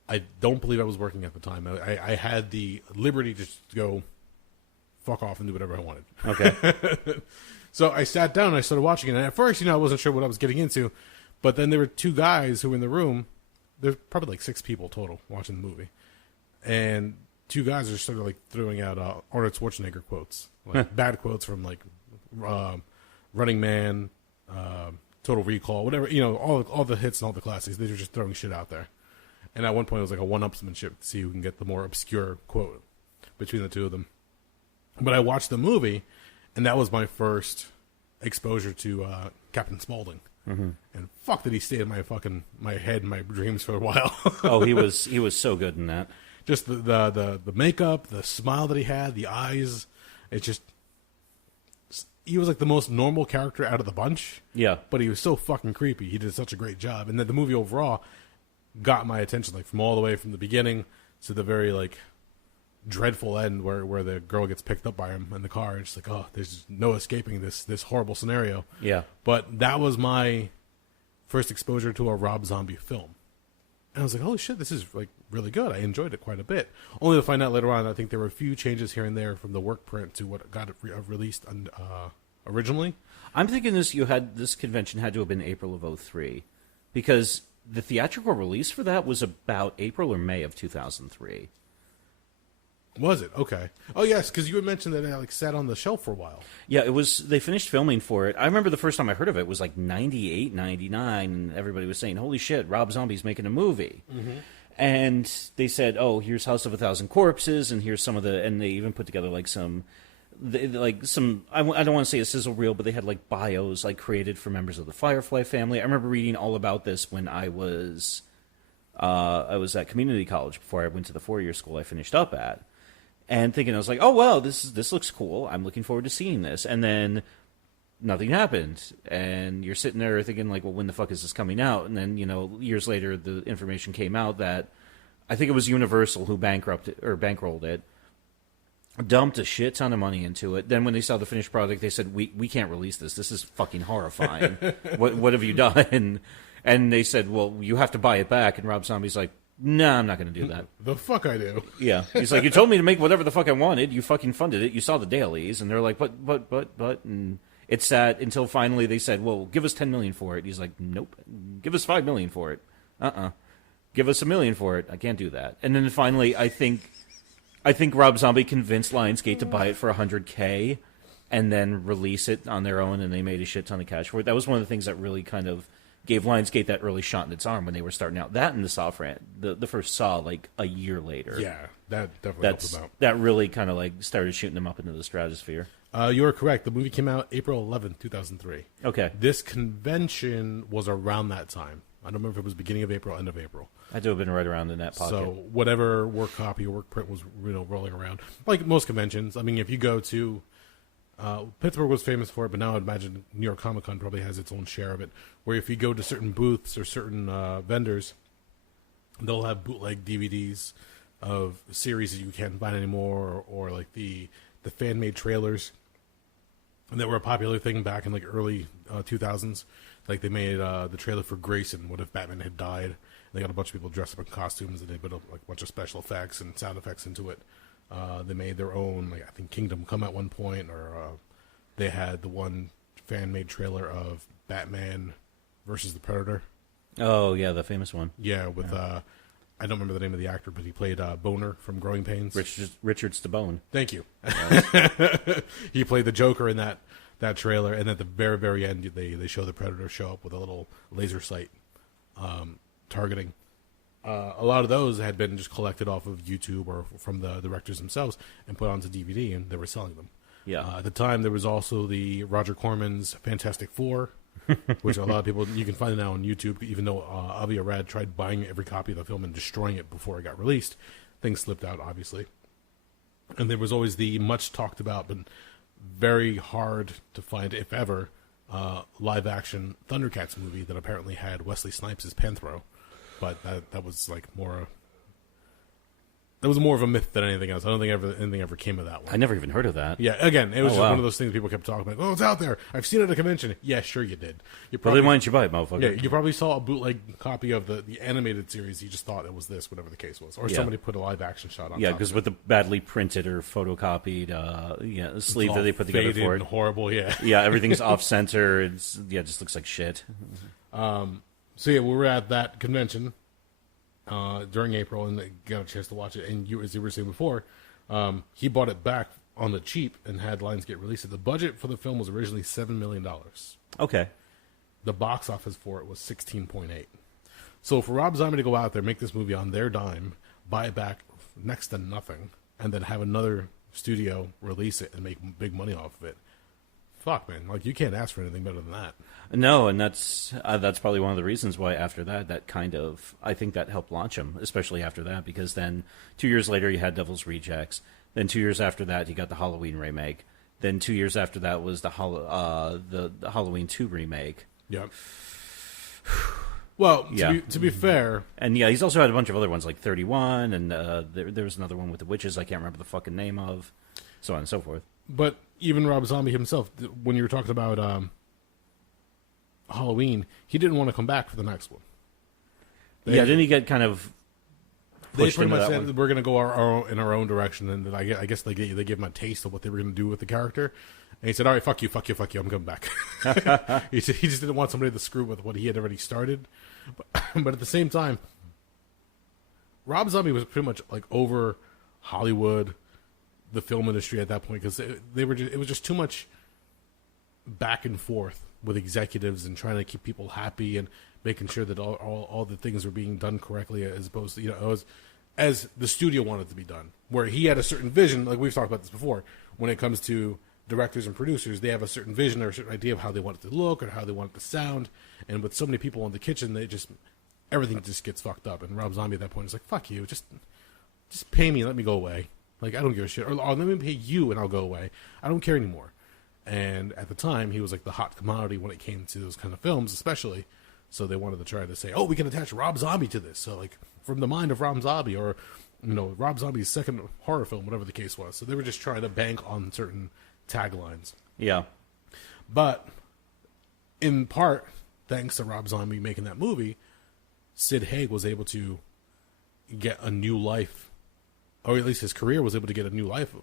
I don't believe I was working at the time. I had the liberty to just go fuck off and do whatever I wanted. Okay. So I sat down and I started watching it. And at first, I wasn't sure what I was getting into. But then there were two guys who were in the room. There's probably like 6 people total watching the movie. And 2 guys are sort of like throwing out Arnold Schwarzenegger quotes. Like bad quotes from like Running Man, Total Recall, whatever. All the hits and all the classics. They were just throwing shit out there. And at one point, it was like a one-upsmanship to see who can get the more obscure quote between the two of them. But I watched the movie, and that was my first exposure to Captain Spaulding. Mm-hmm. And fuck did he stay in my head and my dreams for a while. Oh, he was so good in that. Just the makeup, the smile that he had, the eyes. He was like the most normal character out of the bunch. Yeah. But he was so fucking creepy. He did such a great job. And then the movie overall got my attention, like from all the way from the beginning to the very like dreadful end where the girl gets picked up by him in the car. It's like, oh, there's no escaping this horrible scenario. Yeah. But that was my first exposure to a Rob Zombie film. And I was like, holy shit, this is like really good. I enjoyed it quite a bit. Only to find out later on, I think there were a few changes here and there from the work print to what got it released originally. I'm thinking this convention had to have been April of 2003 because the theatrical release for that was about April or May of 2003. Was it? Okay. Oh, yes, because you had mentioned that it like sat on the shelf for a while. Yeah, it was. They finished filming for it. I remember the first time I heard of it was like 98, 99, and everybody was saying, "Holy shit, Rob Zombie's making a movie." Mm-hmm. And they said, "Oh, here's House of a Thousand Corpses, and here's some of the," and they even put together like some. Like some, I don't want to say a sizzle reel, but they had like bios like created for members of the Firefly family. I remember reading all about this when I was at community college before I went to the 4-year school I finished up at, and thinking I was like, oh wow, this looks cool. I'm looking forward to seeing this, and then nothing happened, and you're sitting there thinking like, well, when the fuck is this coming out? And then years later, the information came out that I think it was Universal who bankrolled it. Dumped a shit ton of money into it. Then when they saw the finished product, they said, we can't release this. This is fucking horrifying. What have you done? And they said, well, you have to buy it back. And Rob Zombie's like, nah, I'm not going to do that. The fuck I do. Yeah. He's like, you told me to make whatever the fuck I wanted. You fucking funded it. You saw the dailies. And they're like, but. And it sat until finally they said, well, give us $10 million for it. He's like, nope. Give us $5 million for it. Give us $1 million for it. I can't do that. And then finally, I think Rob Zombie convinced Lionsgate to buy it for $100K and then release it on their own, and they made a shit ton of cash for it. That was one of the things that really kind of gave Lionsgate that early shot in its arm when they were starting out. That and the Saw the first Saw, like a year later. Yeah, that definitely helped them out. That really kind of like started shooting them up into the stratosphere. You are correct. The movie came out April 11th, 2003. Okay. This convention was around that time. I don't remember if it was beginning of April, end of April. Had to have been right around in that pocket. So whatever work copy or work print was rolling around, like most conventions. I mean, if you go to Pittsburgh was famous for it, but now I imagine New York Comic Con probably has its own share of it. Where if you go to certain booths or certain vendors, they'll have bootleg DVDs of series that you can't find anymore, or like the fan made trailers that were a popular thing back in like early 2000s. Like they made the trailer for Grayson, What If Batman Had Died. They got a bunch of people dressed up in costumes, and they put like a bunch of special effects and sound effects into it. They made their own, like I think Kingdom Come at one point, or they had the one fan-made trailer of Batman versus the Predator. Oh yeah, the famous one. Yeah, with I don't remember the name of the actor, but he played Boner from Growing Pains. Richard Stabone. Thank you. He played the Joker in that trailer, and at the very, very end, they show the Predator show up with a little laser sight targeting. A lot of those had been just collected off of YouTube or from the directors themselves and put onto DVD, and they were selling them. Yeah. At the time, there was also the Roger Corman's Fantastic Four, which a lot of people, you can find it now on YouTube, even though Avi Arad tried buying every copy of the film and destroying it before it got released. Things slipped out, obviously. And there was always the much talked about, but very hard to find, if ever, live-action Thundercats movie that apparently had Wesley Snipes as Panthro. But that was like more... That was more of a myth than anything else. I don't think anything ever came of that one. I never even heard of that. Yeah, again, it was just one of those things people kept talking about. Oh, it's out there. I've seen it at a convention. Yeah, sure you did. Well, then why didn't you buy it, motherfucker? Yeah, you probably saw a bootleg copy of the animated series. You just thought it was this, whatever the case was. Or somebody put a live-action shot on Yeah, top because with the badly printed or photocopied sleeve that they put together for it. Horrible, yeah. Yeah, everything's off-center. It just looks like shit. So, yeah, we were at that convention during April, and got a chance to watch it. And as you were saying before, he bought it back on the cheap and had Lionsgate release it. The budget for the film was originally $7 million. Okay. The box office for it was 16.8. So for Rob Zombie to go out there, make this movie on their dime, buy it back next to nothing, and then have another studio release it and make big money off of it, fuck, man. Like, you can't ask for anything better than that. No, and that's probably one of the reasons why after that kind of, I think that helped launch him, especially after that, because then 2 years later you had Devil's Rejects. Then 2 years after that you got the Halloween remake. Then 2 years after that was the Halloween 2 remake. Yep. Well, to be fair... And yeah, he's also had a bunch of other ones like 31, and there was another one with the witches I can't remember the fucking name of, so on and so forth. But even Rob Zombie himself, when you were talking about Halloween, he didn't want to come back for the next one. Didn't he get kind of pushed they pretty much said one? We're going to go in our own direction, and I guess they gave him a taste of what they were going to do with the character. And he said, all right, fuck you, I'm coming back. He said he just didn't want somebody to screw with what he had already started. But at the same time, Rob Zombie was pretty much like over Hollywood, the film industry at that point, because it was just too much back and forth with executives and trying to keep people happy and making sure that all the things were being done correctly, as opposed to, as the studio wanted to be done. Where he had a certain vision, like we've talked about this before, when it comes to directors and producers, they have a certain vision or a certain idea of how they want it to look or how they want it to sound. And with so many people in the kitchen, everything just gets fucked up. And Rob Zombie at that point is like, fuck you, just pay me and let me go away. Like, I don't give a shit. Or let me pay you and I'll go away. I don't care anymore. And at the time, he was like the hot commodity when it came to those kind of films, especially. So they wanted to try to say, oh, we can attach Rob Zombie to this. So, like, from the mind of Rob Zombie, or, Rob Zombie's second horror film, whatever the case was. So they were just trying to bank on certain taglines. Yeah. But, in part, thanks to Rob Zombie making that movie, Sid Haig was able to get a new life, or at least his career was able to get a new life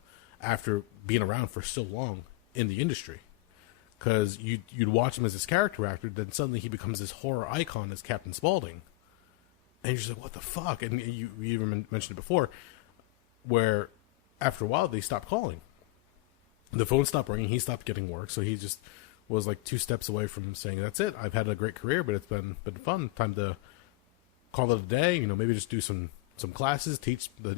after being around for so long in the industry. Because you'd watch him as this character actor, then suddenly he becomes this horror icon as Captain Spaulding. And you're just like, what the fuck? And you even mentioned it before, where after a while they stopped calling. The phone stopped ringing, he stopped getting work, so he just was like 2 steps away from saying, that's it, I've had a great career, but it's been fun. Time to call it a day, maybe just do some classes, teach the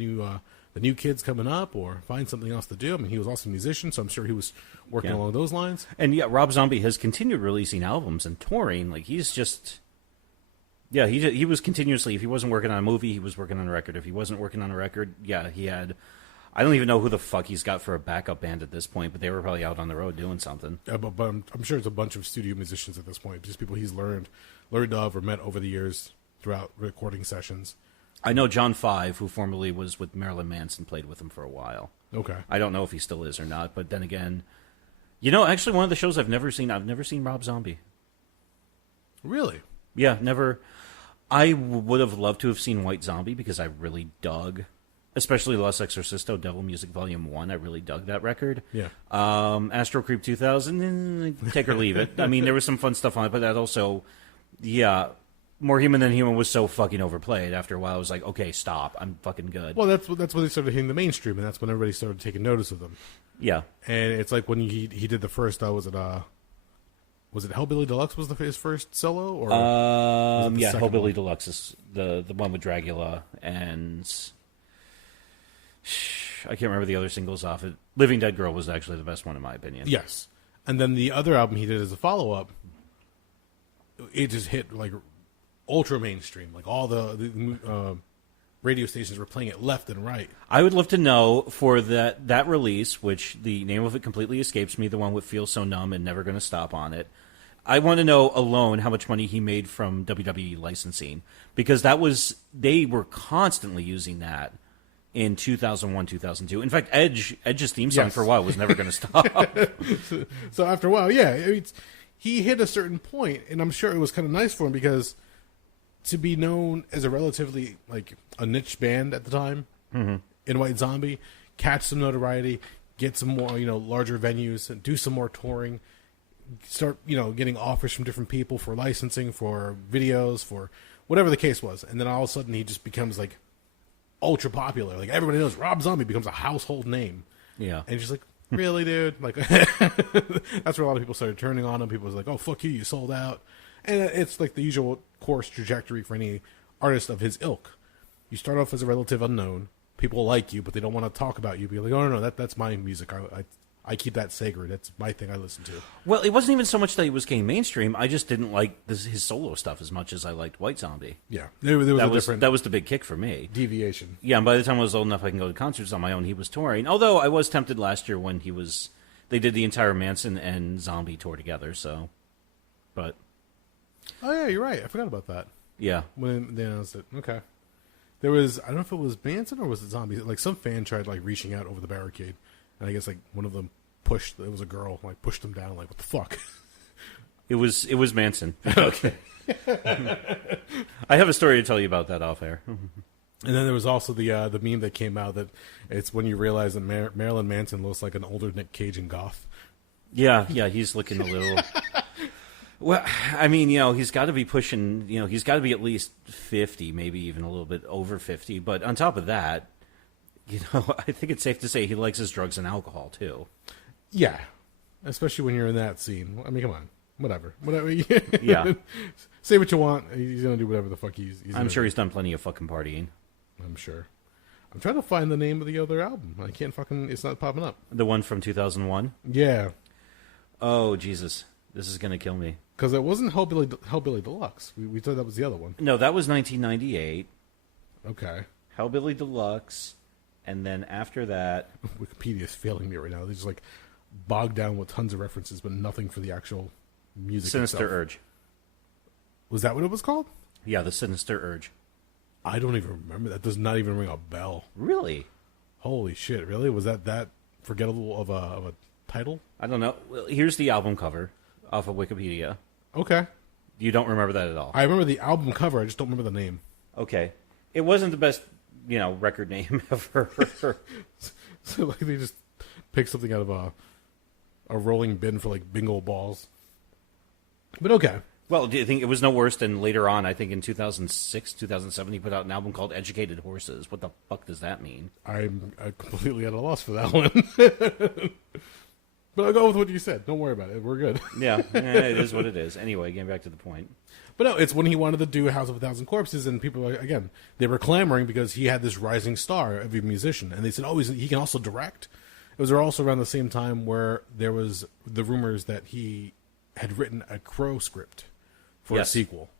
new kids coming up, or find something else to do. I mean, he was also a musician, so I'm sure he was working along those lines. And yeah, Rob Zombie has continued releasing albums and touring. Like, he's just... Yeah, he was continuously... If he wasn't working on a movie, he was working on a record. If he wasn't working on a record, yeah, he had... I don't even know who the fuck he's got for a backup band at this point, but they were probably out on the road doing something. Yeah, but I'm sure it's a bunch of studio musicians at this point, just people he's learned of or met over the years throughout recording sessions. I know John Five, who formerly was with Marilyn Manson, played with him for a while. Okay. I don't know if he still is or not, but then again... actually, one of the shows I've never seen Rob Zombie. Really? Yeah, never... I would have loved to have seen White Zombie, because I really dug... Especially Los Exorcisto Devil Music Volume 1. I really dug that record. Yeah. Astro Creep 2000, take or leave it. I mean, there was some fun stuff on it, but that also... Yeah... More Human Than Human was so fucking overplayed. After a while, I was like, okay, stop. I'm fucking good. Well, that's when they started hitting the mainstream, and that's when everybody started taking notice of them. Yeah. And it's like when he did the first, was it Hellbilly Deluxe was his first solo? Or yeah, Hellbilly Deluxe is the one with Dracula, and I can't remember the other singles off it. Living Dead Girl was actually the best one, in my opinion. Yes. And then the other album he did as a follow-up, it just hit, like, ultra mainstream. Like, all the radio stations were playing it left and right. I would love to know, for that release, which the name of it completely escapes me, the one with Feel So Numb and Never Gonna Stop on it, I want to know alone how much money he made from WWE licensing, because they were constantly using that in 2001, 2002. In fact, Edge's theme song for a while was Never Gonna Stop. So after a while, yeah, he hit a certain point, and I'm sure it was kind of nice for him, because to be known as a relatively, like, a niche band at the time, in White Zombie, catch some notoriety, get some more, larger venues, and do some more touring, start, getting offers from different people for licensing, for videos, for whatever the case was. And then all of a sudden he just becomes, like, ultra popular. Like, everybody knows Rob Zombie becomes a household name. Yeah. And just like, really, dude? Like, that's where a lot of people started turning on him. People was like, oh, fuck you sold out. And it's like the usual course trajectory for any artist of his ilk. You start off as a relative unknown. People like you, but they don't want to talk about you. Be like, oh, no, that's my music. I keep that sacred. That's my thing I listen to. Well, it wasn't even so much that he was getting mainstream. I just didn't like his solo stuff as much as I liked White Zombie. Yeah. There was that was the big kick for me. Deviation. Yeah, and by the time I was old enough I can go to concerts on my own, he was touring. Although I was tempted last year when they did the entire Manson and Zombie tour together, so... But... Oh, yeah, you're right. I forgot about that. Yeah. When they announced it. Okay. There was, I don't know if it was Manson or was it Zombie. Like, some fan tried, like, reaching out over the barricade. And I guess, like, one of them it was a girl, like, pushed them down. Like, what the fuck? It was Manson. Okay. I have a story to tell you about that off air. And then there was also the meme that came out that it's when you realize that Marilyn Manson looks like an older Nick Cage in Goth. Yeah, he's looking a little... Well, I mean, he's got to be pushing, he's got to be at least 50, maybe even a little bit over 50. But on top of that, I think it's safe to say he likes his drugs and alcohol too. Yeah, especially when you're in that scene. I mean, come on, whatever. Yeah. Say what you want. He's gonna do whatever the fuck he's I'm sure he's done plenty of fucking partying. I'm sure. I'm trying to find the name of the other album. I can't fucking. It's not popping up. The one from 2001. Yeah. Oh Jesus, this is gonna kill me. Because it wasn't Hellbilly Deluxe. We thought that was the other one. No, that was 1998. Okay. Hellbilly Deluxe, and then after that, Wikipedia is failing me right now. They just like bogged down with tons of references, but nothing for the actual music. Sinister itself. Urge. Was that what it was called? Yeah, the Sinister Urge. I don't even remember. That does not even ring a bell. Really? Holy shit! Really? Was that forgettable of a title? I don't know. Well, here's the album cover off of Wikipedia. Okay. You don't remember that at all? I remember the album cover. I just don't remember the name. Okay. It wasn't the best, record name ever. So like they just picked something out of a rolling bin for like bingo balls. But okay. Well, do you think it was no worse than later on? I think in 2006, 2007, he put out an album called Educated Horses. What the fuck does that mean? I'm completely at a loss for that one. But I'll go with what you said. Don't worry about it. We're good. Yeah, it is what it is. Anyway, getting back to the point. But no, it's when he wanted to do House of a Thousand Corpses, and people, again, they were clamoring because he had this rising star of a musician. And they said, he can also direct. It was also around the same time where there was the rumors that he had written a Crow script for a sequel.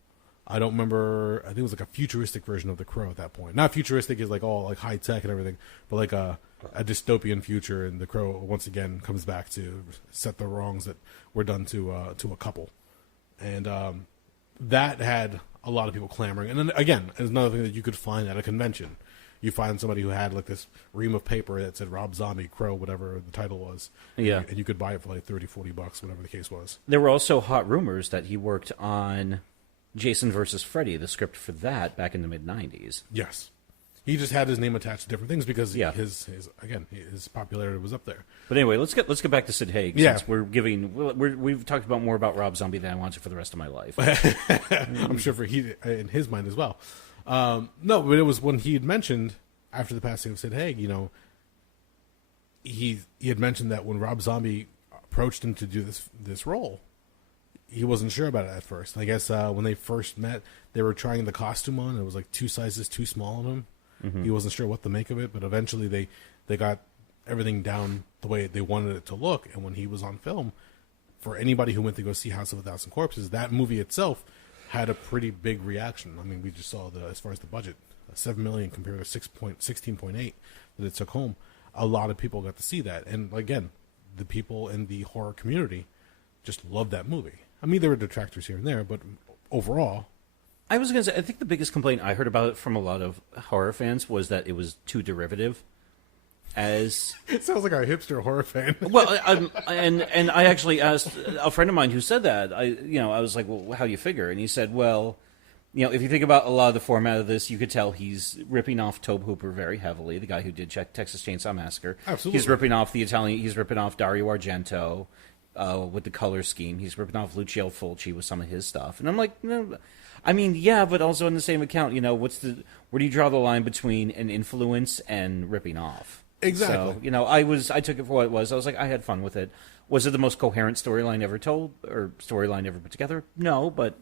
I don't remember. I think it was like a futuristic version of The Crow at that point. Not futuristic is like all like high tech and everything, but like a dystopian future. And The Crow once again comes back to set the wrongs that were done to a couple, and that had a lot of people clamoring. And then again, it's another thing that you could find at a convention. You find somebody who had like this ream of paper that said Rob Zombie, Crow, whatever the title was. Yeah, and you could buy it for like $30-$40, whatever the case was. There were also hot rumors that he worked on Jason versus Freddy, the script for that, back in the mid-90s. Yes. He just had his name attached to different things because his popularity was up there. But anyway, let's get back to Sid Haig. Yeah. Since we've talked about more about Rob Zombie than I want to for the rest of my life. I'm sure in his mind as well. No, but it was when he had mentioned after the passing of Sid Haig, he had mentioned that when Rob Zombie approached him to do this role, he wasn't sure about it at first. I guess when they first met, they were trying the costume on. It was like 2 sizes too small on him. Mm-hmm. He wasn't sure what to make of it, but eventually they got everything down the way they wanted it to look. And when he was on film, for anybody who went to go see House of a Thousand Corpses, that movie itself had a pretty big reaction. I mean, we just saw as far as the budget, $7 million compared to 16.8 that it took home. A lot of people got to see that, and again, the people in the horror community just loved that movie. I mean, there were detractors here and there, but overall, I was going to say, I think the biggest complaint I heard about it from a lot of horror fans was that it was too derivative. As it sounds like a hipster horror fan. Well, and I actually asked a friend of mine who said that. I was like, well, how do you figure? And he said, well, if you think about a lot of the format of this, you could tell he's ripping off Tobe Hooper very heavily, the guy who did Texas Chainsaw Massacre. Absolutely, he's ripping off the Italian. He's ripping off Dario Argento with the color scheme. He's ripping off Lucio Fulci with some of his stuff. And I'm like, no. I mean, yeah, but also in the same account, where do you draw the line between an influence and ripping off? Exactly. So, I took it for what it was. I was like, I had fun with it. Was it the most coherent storyline ever told or storyline ever put together? No, but,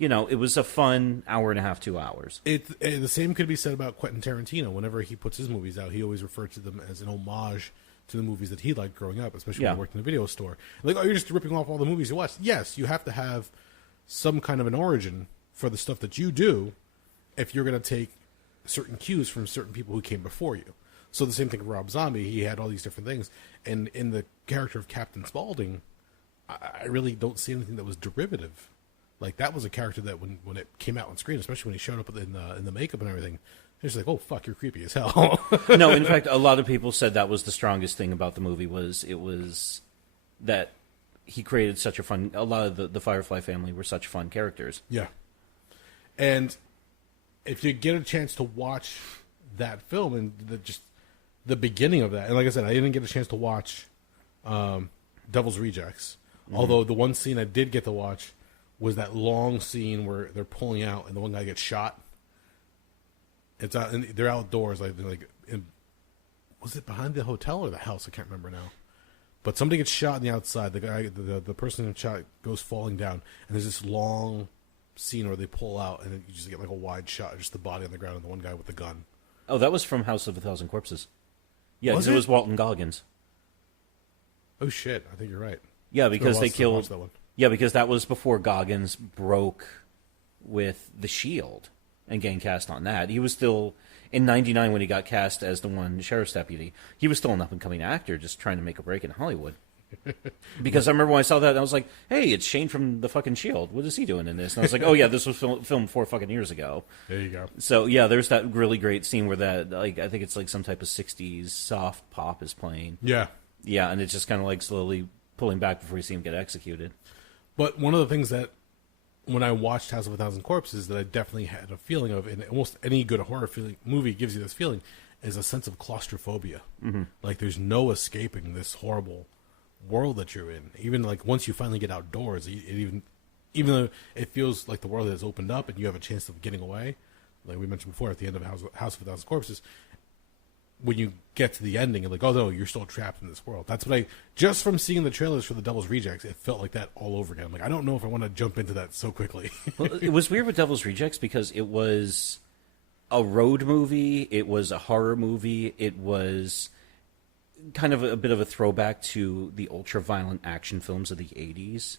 it was a fun hour and a half, 2 hours. The same could be said about Quentin Tarantino. Whenever he puts his movies out, he always referred to them as an homage to the movies that he liked growing up, especially when he worked in a video store. Like, you're just ripping off all the movies you watched. Yes, you have to have some kind of an origin for the stuff that you do if you're going to take certain cues from certain people who came before you. So the same thing with Rob Zombie. He had all these different things. And in the character of Captain Spaulding, I really don't see anything that was derivative. Like, that was a character that when it came out on screen, especially when he showed up in the makeup and everything, it's like, oh, fuck, you're creepy as hell. No, in fact, a lot of people said that was the strongest thing about the movie was that he created such a lot of the Firefly family were such fun characters. Yeah. And if you get a chance to watch that film and the beginning of that, and like I said, I didn't get a chance to watch Devil's Rejects, although the one scene I did get to watch was that long scene where they're pulling out and the one guy gets shot. It's out, and they're outdoors, like was it behind the hotel or the house? I can't remember now. But somebody gets shot on the outside. The guy, the person shot goes falling down, and there's this long scene where they pull out, and you just get like a wide shot of just the body on the ground and the one guy with the gun. Oh, that was from House of a Thousand Corpses. Yeah, because Was it was Walton Goggins. Oh shit! I think you're right. Yeah, because they killed. That one. Yeah, because that was before Goggins broke with the Shield and getting cast on that. He was still in '99 when he got cast as the one sheriff's deputy. He was still an up and coming actor, just trying to make a break in Hollywood. Because I remember when I saw that, and I was like, "Hey, it's Shane from the fucking Shield. What is he doing in this?" And I was like, "Oh yeah, this was filmed 4 fucking years ago." There you go. So yeah, there's that really great scene where that, like, I think it's like some type of '60s soft pop is playing. Yeah. Yeah, and it's just kind of like slowly pulling back before you see him get executed. But one of the things that when I watched House of a Thousand Corpses that I definitely had a feeling of, and almost any good horror movie gives you this feeling, is a sense of claustrophobia. Mm-hmm. Like there's no escaping this horrible world that you're in. Even like once you finally get outdoors, even though it feels like the world has opened up and you have a chance of getting away, like we mentioned before at the end of House of a Thousand Corpses, when you get to the ending, you're like, oh no, you're still trapped in this world. That's what just from seeing the trailers for The Devil's Rejects, it felt like that all over again. I'm like, I don't know if I want to jump into that so quickly. Well, it was weird with Devil's Rejects because it was a road movie, it was a horror movie, it was kind of a bit of a throwback to the ultra-violent action films of the 80s.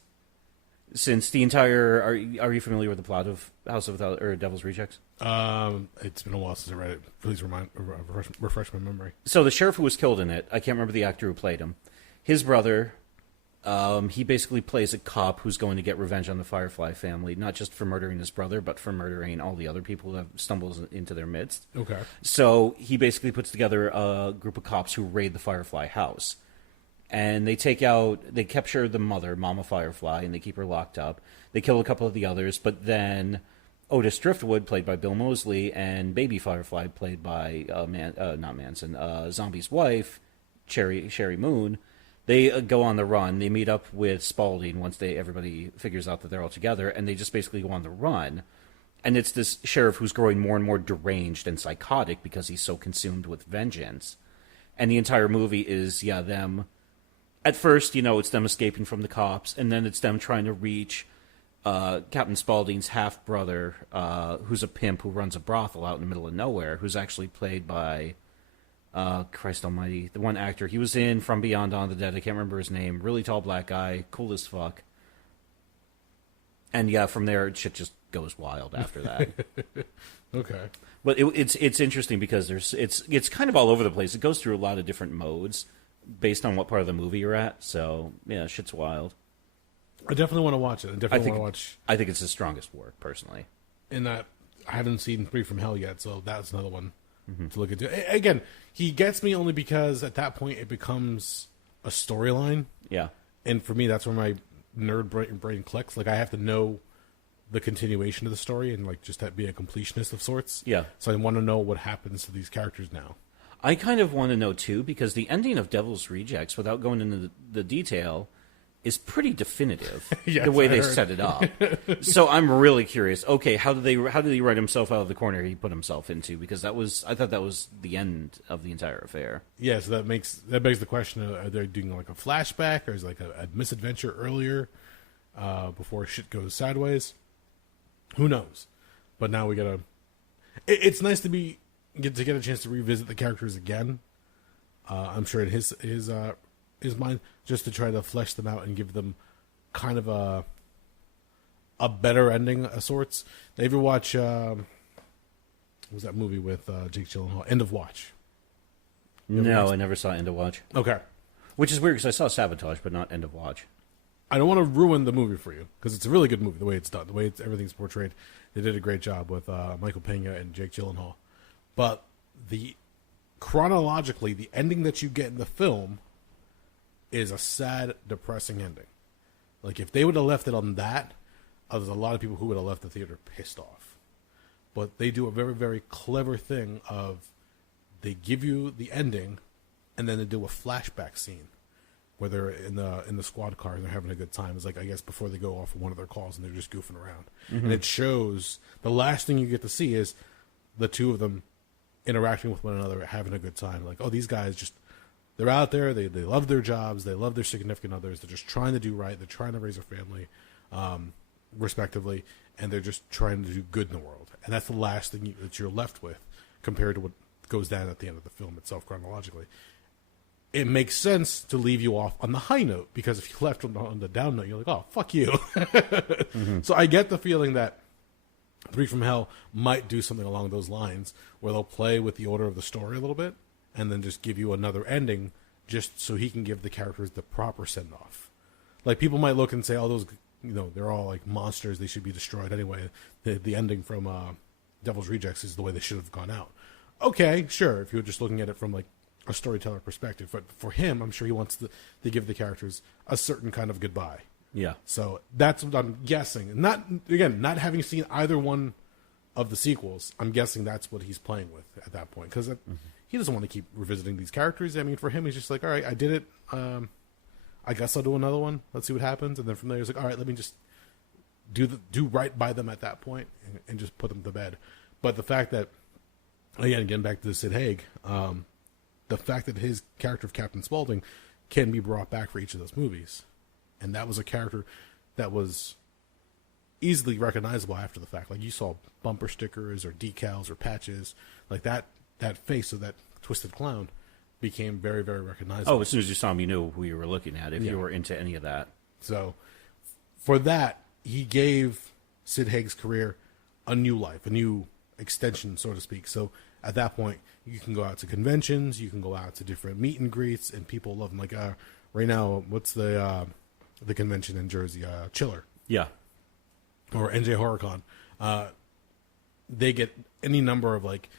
Since the entire... Are you familiar with the plot of Devil's Rejects? It's been a while since I read it. Please refresh my memory. So the sheriff who was killed in it, I can't remember the actor who played him. His brother, he basically plays a cop who's going to get revenge on the Firefly family, not just for murdering his brother, but for murdering all the other people who have stumbled into their midst. Okay. So he basically puts together a group of cops who raid the Firefly house. And they capture the mother, Mama Firefly, and they keep her locked up. They kill a couple of the others, but then Otis Driftwood, played by Bill Moseley, and Baby Firefly, played by Zombie's wife, Sherry Moon, they go on the run. They meet up with Spaulding once everybody figures out that they're all together, and they just basically go on the run. And it's this sheriff who's growing more and more deranged and psychotic because he's so consumed with vengeance. And the entire movie is, them... At first, it's them escaping from the cops, and then it's them trying to reach Captain Spaulding's half-brother, who's a pimp who runs a brothel out in the middle of nowhere, who's actually played by, Christ almighty, the one actor. He was in From Beyond on the Dead. I can't remember his name. Really tall black guy, cool as fuck. And yeah, from there, shit just goes wild after that. Okay. But it's interesting because it's kind of all over the place. It goes through a lot of different modes based on what part of the movie you're at. So, yeah, shit's wild. I definitely want to watch it. I think it's the strongest work, personally. In that, I haven't seen Free from Hell yet, so that's another one to look into. Again, he gets me only because at that point it becomes a storyline. Yeah. And for me, that's where my nerd brain clicks. Like, I have to know the continuation of the story and, like, just be a completionist of sorts. Yeah. So I want to know what happens to these characters now. I kind of want to know, too, because the ending of Devil's Rejects, without going into the detail, is pretty definitive, yes, the way they set it up. So I'm really curious. Okay, how did he write himself out of the corner he put himself into? Because I thought that was the end of the entire affair. Yeah, so that begs the question: are they doing like a flashback, or is it like a misadventure earlier before shit goes sideways? Who knows? But now we gotta. It's nice to get a chance to revisit the characters again. I'm sure in his mind, just to try to flesh them out and give them kind of a better ending of sorts. Did you ever watch what was that movie with Jake Gyllenhaal? End of Watch. No, I never saw End of Watch. Okay, which is weird because I saw Sabotage, but not End of Watch. I don't want to ruin the movie for you because it's a really good movie. The way it's done, the way everything's portrayed, they did a great job with Michael Pena and Jake Gyllenhaal. But chronologically, the ending that you get in the film is a sad, depressing ending. Like, if they would have left it on that, there's a lot of people who would have left the theater pissed off. But they do a very, very clever thing of they give you the ending, and then they do a flashback scene where they're in the squad car and they're having a good time. It's like, I guess, before they go off of one of their calls and they're just goofing around. Mm-hmm. And it shows, the last thing you get to see is the two of them interacting with one another, having a good time. Like, oh, these guys just, they're out there, they love their jobs, they love their significant others, they're just trying to do right, they're trying to raise a family, respectively, and they're just trying to do good in the world. And that's the last thing that you're left with compared to what goes down at the end of the film itself chronologically. It makes sense to leave you off on the high note, because if you left on the down note, you're like, oh, fuck you. Mm-hmm. So I get the feeling that Three from Hell might do something along those lines, where they'll play with the order of the story a little bit, and then just give you another ending, just so he can give the characters the proper send-off. Like, people might look and say, oh, those, they're all like monsters, they should be destroyed anyway. The ending from Devil's Rejects is the way they should have gone out. Okay, sure, if you're just looking at it from like a storyteller perspective, but for him, I'm sure he wants to give the characters a certain kind of goodbye. Yeah. So that's what I'm guessing. Not having seen either one of the sequels, I'm guessing that's what he's playing with at that point, because he doesn't want to keep revisiting these characters. I mean, for him, he's just like, all right, I did it. I guess I'll do another one. Let's see what happens. And then from there, he's like, all right, let me just do right by them at that point and just put them to bed. But the fact that, again, getting back to Sid Haig, the fact that his character of Captain Spaulding can be brought back for each of those movies, and that was a character that was easily recognizable after the fact. Like, you saw bumper stickers or decals or patches, like that face of that twisted clown became very, very recognizable. Oh, as soon as you saw him, you knew who you were looking at, if you were into any of that. So, for that, he gave Sid Haig's career a new life, a new extension, so to speak. So, at that point, you can go out to conventions, you can go out to different meet and greets, and people love him. Like, right now, what's the convention in Jersey? Chiller. Yeah. Or NJ HorrorCon. They get any number of, like,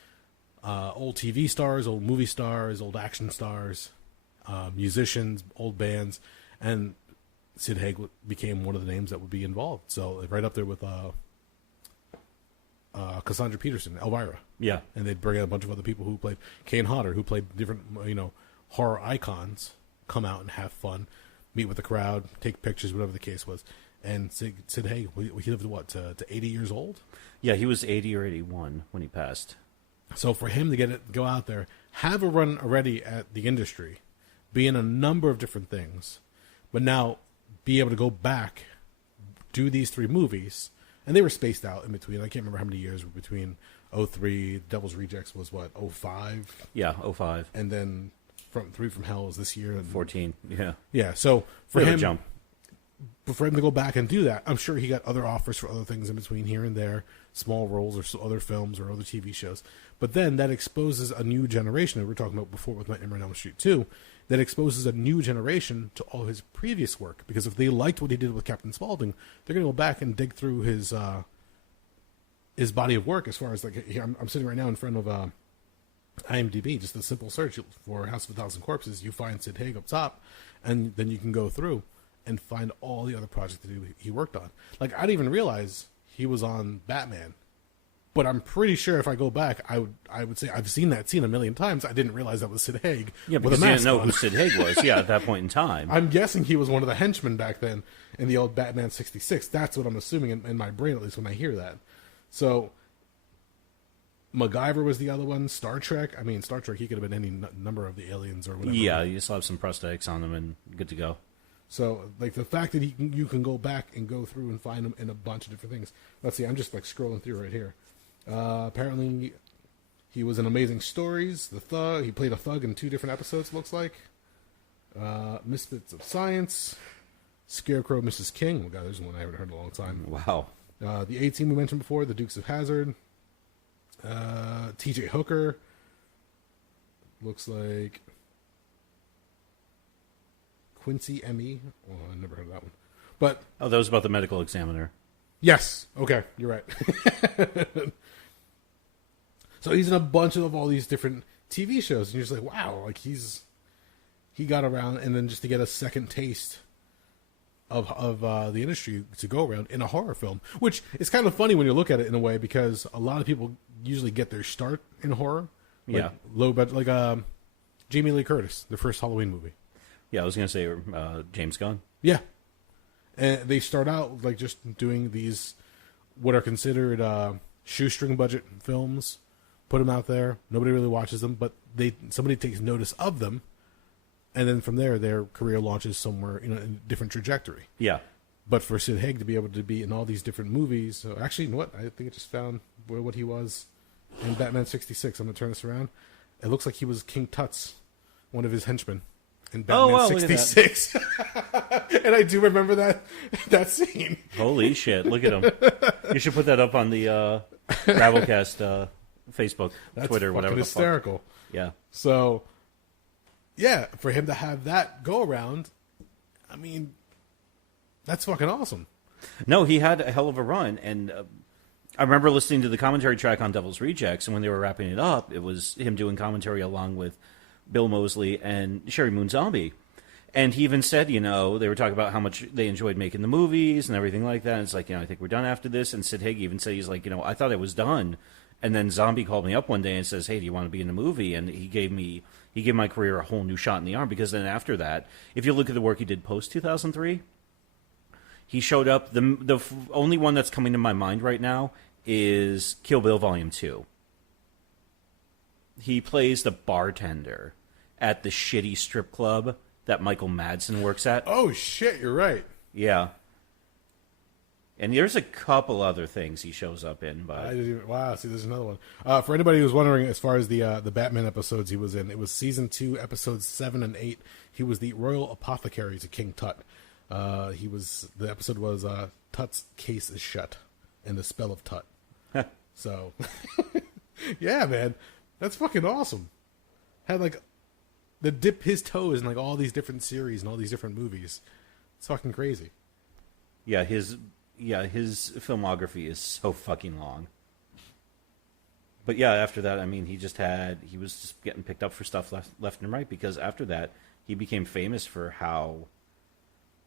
old TV stars, old movie stars, old action stars, musicians, old bands, and Sid Haig became one of the names that would be involved. So, right up there with Cassandra Peterson, Elvira. Yeah. And they'd bring out a bunch of other people who played Kane Hodder, who played different, horror icons, come out and have fun, meet with the crowd, take pictures, whatever the case was. And Sid Haig, he lived, to 80 years old? Yeah, he was 80 or 81 when he passed. So for him to go out there, have a run already at the industry, be in a number of different things, but now be able to go back, do these 3 movies, and they were spaced out in between. I can't remember how many years were between 03, Devil's Rejects was what, 05? Yeah, 05. And then Three from Hell was this year. And 14, yeah. Yeah, so for him, jump. For him to go back and do that, I'm sure he got other offers for other things in between here and there, small roles or other films or other TV shows. But then that exposes a new generation that we were talking about before with Nightmare on Elm Street 2, that exposes a new generation to all his previous work. Because if they liked what he did with Captain Spaulding, they're going to go back and dig through his body of work. As far as, like, here, I'm sitting right now in front of IMDb, just a simple search for House of a Thousand Corpses. You find Sid Haig up top, and then you can go through and find all the other projects that he worked on. Like, I didn't even realize he was on Batman. But I'm pretty sure if I go back, I would say I've seen that scene a million times. I didn't realize that was Sid Haig. Yeah, because you didn't know who Sid Haig was, at that point in time. I'm guessing he was one of the henchmen back then in the old Batman 66. That's what I'm assuming in my brain, at least when I hear that. So, MacGyver was the other one. Star Trek, he could have been any number of the aliens or whatever. Yeah, you still have some prosthetics on him and good to go. So, like, the fact that you can go back and go through and find him in a bunch of different things. Let's see, I'm just, like, scrolling through right here. Apparently, he was in Amazing Stories, The Thug. He played a thug in 2 different episodes, looks like. Misfits of Science, Scarecrow, Mrs. King. Oh, God, there's one I haven't heard in a long time. Wow. The A-Team we mentioned before, The Dukes of Hazzard. T.J. Hooker. Looks like Quincy M.E. Oh, I never heard of that one. But that was about the medical examiner. Yes. Okay, you're right. So he's in a bunch of all these different TV shows, and you're just like, wow, like he got around, and then just to get a second taste of the industry to go around in a horror film, which is kind of funny when you look at it in a way, because a lot of people usually get their start in horror, like low budget, like Jamie Lee Curtis, the first Halloween movie. Yeah, I was gonna say James Gunn. Yeah, and they start out like just doing these what are considered shoestring budget films put them out there. Nobody really watches them, but somebody takes notice of them, and then from there, their career launches somewhere, in a different trajectory. Yeah. But for Sid Haig to be able to be in all these different movies, actually, you know what? I think I just found what he was in Batman 66. I'm going to turn this around. It looks like he was King Tut's, one of his henchmen in Batman 66. And I do remember that scene. Holy shit, look at him. You should put that up on the Rabblecast Facebook, Twitter, whatever the hysterical. Fuck. Yeah. So, yeah, for him to have that go around, I mean, that's fucking awesome. No, he had a hell of a run, and I remember listening to the commentary track on Devil's Rejects, and when they were wrapping it up, it was him doing commentary along with Bill Moseley and Sherry Moon Zombie. And he even said, they were talking about how much they enjoyed making the movies and everything like that. And it's like, I think we're done after this. And Sid Haig even said, he's like, I thought I was done. And then Zombie called me up one day and says, hey, do you want to be in the movie? And he gave my career a whole new shot in the arm, because then after that, if you look at the work he did post 2003, he showed up. The only one that's coming to my mind right now is Kill Bill Volume 2. He plays the bartender at the shitty strip club that Michael Madsen works at. Oh, shit, you're right. Yeah. And there's a couple other things he shows up in. But wow, see, there's another one. For anybody who's wondering, as far as the Batman episodes he was in, it was Season 2, Episodes 7 and 8. He was the Royal Apothecary to King Tut. The episode was Tut's Case is Shut and the Spell of Tut. So, yeah, man. That's fucking awesome. Had, to dip his toes in, all these different series and all these different movies. It's fucking crazy. Yeah, his filmography is so fucking long. But yeah, after that, I mean, he was just getting picked up for stuff left and right, because after that, he became famous for how,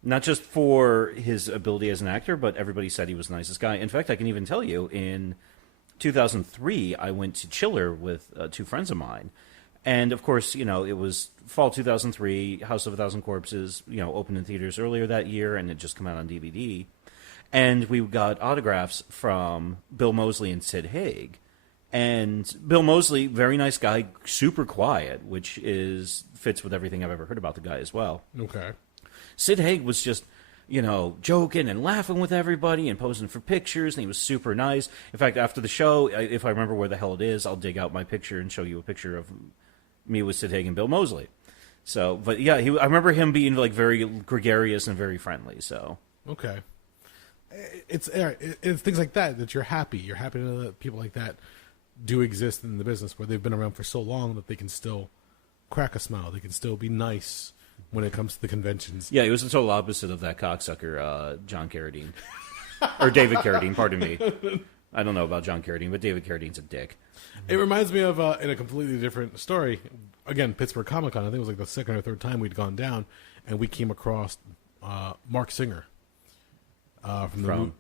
not just for his ability as an actor, but everybody said he was the nicest guy. In fact, I can even tell you, in 2003, I went to Chiller with two friends of mine. And, of course, it was fall 2003, House of a Thousand Corpses, opened in theaters earlier that year, and it just come out on DVD. And we got autographs from Bill Moseley and Sid Haig. And Bill Moseley, very nice guy, super quiet, which fits with everything I've ever heard about the guy as well. Okay. Sid Haig was just, joking and laughing with everybody and posing for pictures, and he was super nice. In fact, after the show, if I remember where the hell it is, I'll dig out my picture and show you a picture of me with Sid Haig and Bill Moseley. So, but yeah, I remember him being very gregarious and very friendly. So okay, it's things like that you're happy. You're happy to know that people like that do exist in the business, where they've been around for so long that they can still crack a smile. They can still be nice when it comes to the conventions. Yeah, he was the total opposite of that cocksucker, John Carradine. Or David Carradine, pardon me. I don't know about John Carradine, but David Carradine's a dick. It reminds me of, in a completely different story, again, Pittsburgh Comic Con. I think it was the second or third time we'd gone down, and we came across Mark Singer from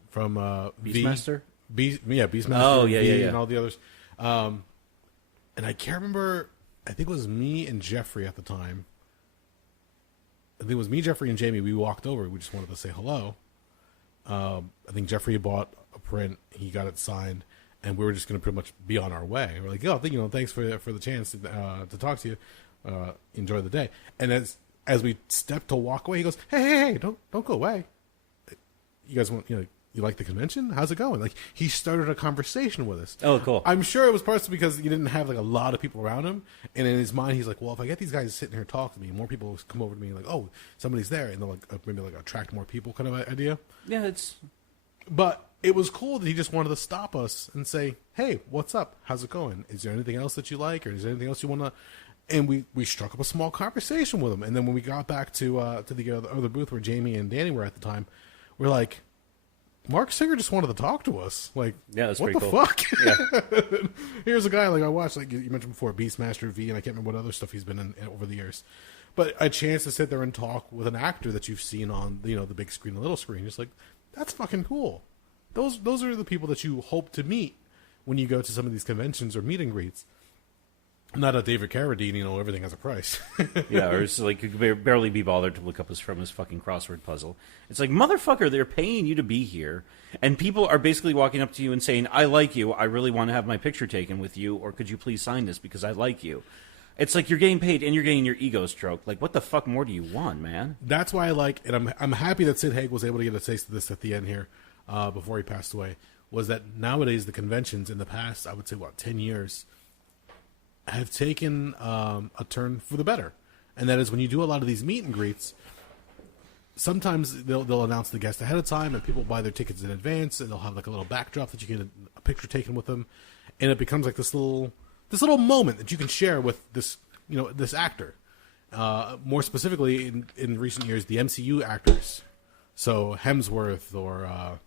Beastmaster? Beastmaster. Oh, yeah. And all the others. And I can't remember, I think it was me and Jeffrey at the time. I think it was me, Jeffrey, and Jamie. We walked over. We just wanted to say hello. I think Jeffrey bought a print. He got it signed, and we were just going to pretty much be on our way. We're like, thanks for the chance to talk to you. Enjoy the day. And as we stepped to walk away, he goes, "Hey, don't go away. You guys want you like the convention? How's it going?" Like, he started a conversation with us. Oh, cool. I'm sure it was partially because you didn't have a lot of people around him, and in his mind, he's like, well, if I get these guys sitting here talking to me, more people will come over to me, oh, somebody's there, and they'll maybe attract more people, kind of idea. Yeah, But it was cool that he just wanted to stop us and say, "Hey, what's up? How's it going? Is there anything else that you like, or is there anything else you want to?" And we struck up a small conversation with him, and then when we got back to the other booth where Jamie and Danny were at the time, we're like, Mark Singer just wanted to talk to us. Like, yeah, that's what pretty the cool. fuck? Yeah. Here's a guy I watched, you mentioned before, Beastmaster V, and I can't remember what other stuff he's been in over the years. But a chance to sit there and talk with an actor that you've seen on the big screen, the little screen, just that's fucking cool. Those are the people that you hope to meet when you go to some of these conventions or meet and greets. Not a David Carradine, everything has a price. Yeah, or it's like you could barely be bothered to look up from his fucking crossword puzzle. It's like, motherfucker, they're paying you to be here, and people are basically walking up to you and saying, I like you, I really want to have my picture taken with you, or could you please sign this because I like you. It's like you're getting paid and you're getting your ego stroked. Like, what the fuck more do you want, man? That's why I like, and I'm happy that Sid Haig was able to get a taste of this at the end here, before he passed away, was that nowadays the conventions in the past, I would say, 10 years, have taken a turn for the better. And that is when you do a lot of these meet and greets, sometimes they'll announce the guest ahead of time and people buy their tickets in advance and they'll have like a little backdrop that you get a picture taken with them. And it becomes like this little moment that you can share with this, this actor. More specifically in recent years, the MCU actors. So Hemsworth or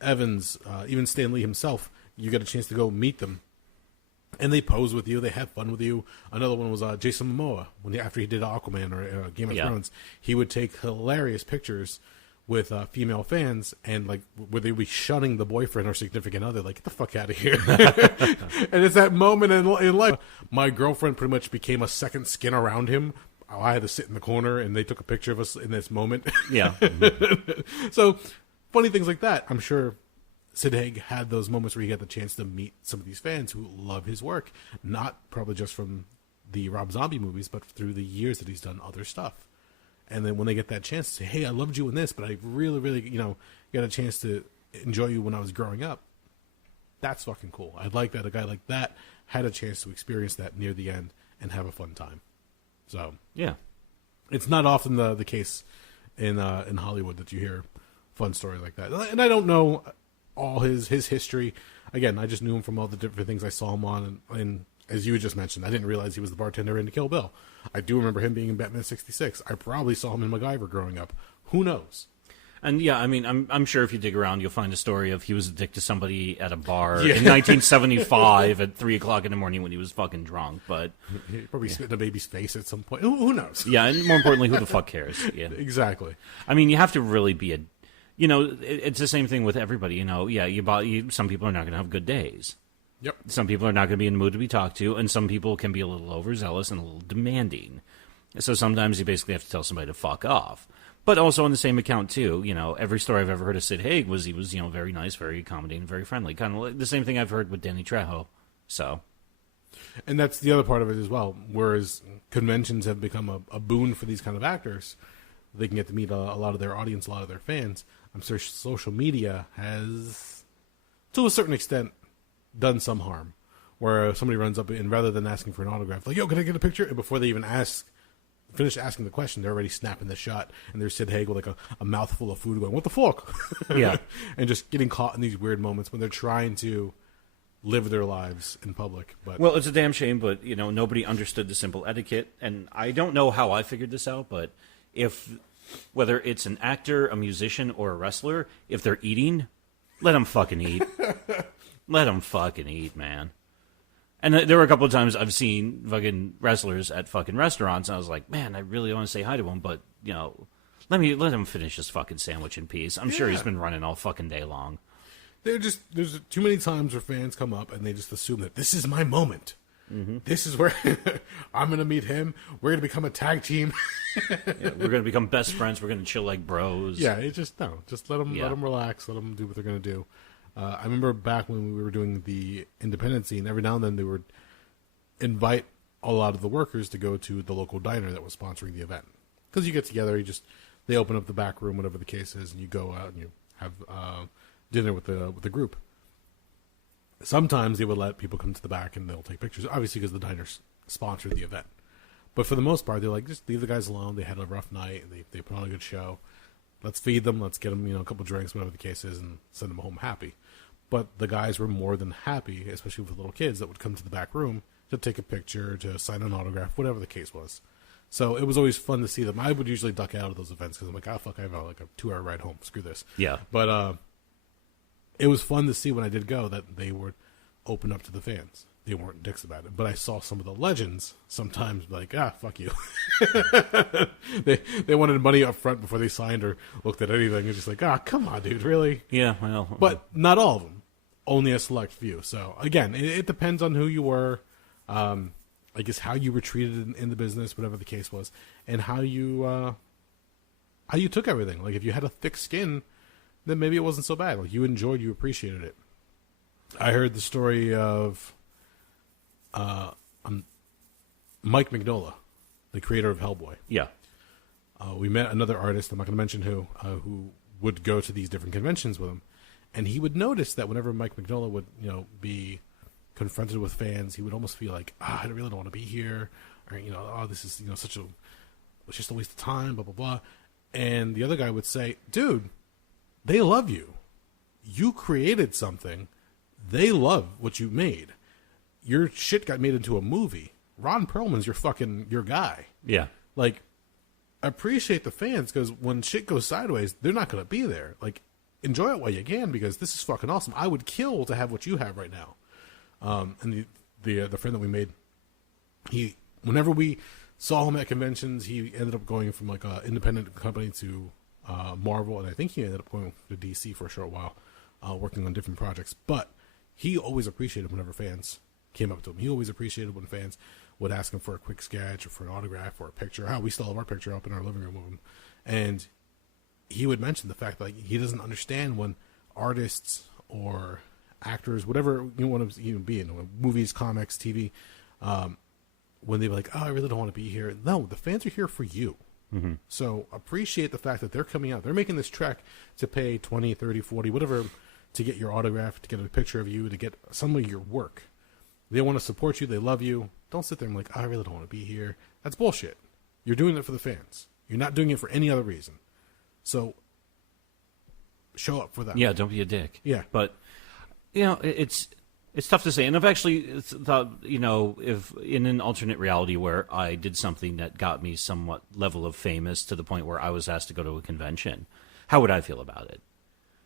Evans, even Stan Lee himself, you get a chance to go meet them. And they pose with you. They have fun with you. Another one was Jason Momoa. After he did Aquaman or Game of Thrones, he would take hilarious pictures with female fans, and like where they would be shunning the boyfriend or significant other, like, get the fuck out of here. And it's that moment in life. My girlfriend pretty much became a second skin around him. I had to sit in the corner, and they took a picture of us in this moment. Yeah. So funny things like that. I'm sure Sid Haig had those moments where he got the chance to meet some of these fans who love his work, not probably just from the Rob Zombie movies, but through the years that he's done other stuff. And then when they get that chance to say, hey, I loved you in this, but I really, really, got a chance to enjoy you when I was growing up, that's fucking cool. I'd like that a guy like that had a chance to experience that near the end and have a fun time. So yeah, it's not often the case in Hollywood that you hear fun stories like that. And I don't know all his history. Again, I just knew him from all the different things I saw him on, and as you just mentioned, I didn't realize he was the bartender in Kill Bill. I do remember him being in Batman 66. I probably saw him in MacGyver growing up. Who knows? And yeah, I mean, I'm sure if you dig around, you'll find a story of he was a dick to somebody at a bar in 1975 at 3 o'clock in the morning when he was fucking drunk. But he probably spit in a baby's face at some point. Who knows? Yeah, and more importantly, who the fuck cares? Yeah, exactly. I mean, you have to really be it's the same thing with everybody. Some people are not going to have good days. Yep. Some people are not going to be in the mood to be talked to, and some people can be a little overzealous and a little demanding. So sometimes you basically have to tell somebody to fuck off. But also on the same account, too, every story I've ever heard of Sid Haig was he was, very nice, very accommodating, very friendly. Kind of like the same thing I've heard with Danny Trejo. So. And that's the other part of it as well. Whereas conventions have become a boon for these kind of actors, they can get to meet a lot of their audience, a lot of their fans. I'm sure social media has, to a certain extent, done some harm. Where somebody runs up and rather than asking for an autograph, like, yo, can I get a picture? And before they even finish asking the question, they're already snapping the shot. And there's Sid Haig with like a mouthful of food going, what the fuck? Yeah. And just getting caught in these weird moments when they're trying to live their lives in public. But well, it's a damn shame, but, nobody understood the simple etiquette. And I don't know how I figured this out, but whether it's an actor, a musician, or a wrestler, if they're eating, let them fucking eat. Let them fucking eat, man. And there were a couple of times I've seen fucking wrestlers at fucking restaurants, and I was like, man, I really want to say hi to him, but, let him finish his fucking sandwich in peace. I'm sure he's been running all fucking day long. There's too many times where fans come up and they just assume that this is my moment. Mm-hmm. This is where I'm going to meet him. We're going to become a tag team. Yeah, we're going to become best friends. We're going to chill like bros. Yeah, just let them relax. Let them do what they're going to do. I remember back when we were doing the independent scene, every now and then they would invite a lot of the workers to go to the local diner that was sponsoring the event. Because you get together, they open up the back room, whatever the case is, and you go out and you have dinner with the group. Sometimes they would let people come to the back and they'll take pictures, obviously because the diners sponsored the event. But for the most part, they're like, just leave the guys alone. They had a rough night. And they put on a good show. Let's feed them. Let's get them, a couple drinks, whatever the case is, and send them home happy. But the guys were more than happy, especially with little kids that would come to the back room to take a picture, to sign an autograph, whatever the case was. So it was always fun to see them. I would usually duck out of those events because I'm like, fuck, I have a 2-hour ride home. Screw this. Yeah. But it was fun to see when I did go that they would open up to the fans. They weren't dicks about it. But I saw some of the legends sometimes like, fuck you. they wanted money up front before they signed or looked at anything. It's just like, come on, dude, really? Yeah, well. But not all of them. Only a select few. So, again, it depends on who you were. I guess how you were treated in the business, whatever the case was, and how you took everything. Like if you had a thick skin, then maybe it wasn't so bad. Like you appreciated it. I heard the story of Mike Mignola, the creator of Hellboy. Yeah. We met another artist, I'm not going to mention who would go to these different conventions with him. And he would notice that whenever Mike Mignola would, be confronted with fans, he would almost feel like, I really don't want to be here. Or, this is, it's just a waste of time, blah, blah, blah. And the other guy would say, dude, they love you. You created something. They love what you made. Your shit got made into a movie. Ron Perlman's your guy. Yeah. Like, appreciate the fans, because when shit goes sideways, they're not going to be there. Like, enjoy it while you can, because this is fucking awesome. I would kill to have what you have right now. And the friend that we made, whenever we saw him at conventions, he ended up going from like an independent company to Marvel, and I think he ended up going to DC for a short while, working on different projects. But he always appreciated whenever fans came up to him. He always appreciated when fans would ask him for a quick sketch or for an autograph or a picture. We still have our picture up in our living room with him. And he would mention the fact that he doesn't understand when artists or actors, whatever you want to even be in, movies, comics, TV, when they're like, I really don't want to be here. No, the fans are here for you. Mm-hmm. So appreciate the fact that they're coming out. They're making this trek to pay 20, 30, 40, whatever, to get your autograph, to get a picture of you, to get some of your work. They want to support you. They love you. Don't sit there and like, I really don't want to be here. That's bullshit. You're doing it for the fans. You're not doing it for any other reason. So show up for that. Yeah, don't be a dick. Yeah. But, it's tough to say. And I've actually thought, if in an alternate reality where I did something that got me somewhat level of famous to the point where I was asked to go to a convention, how would I feel about it?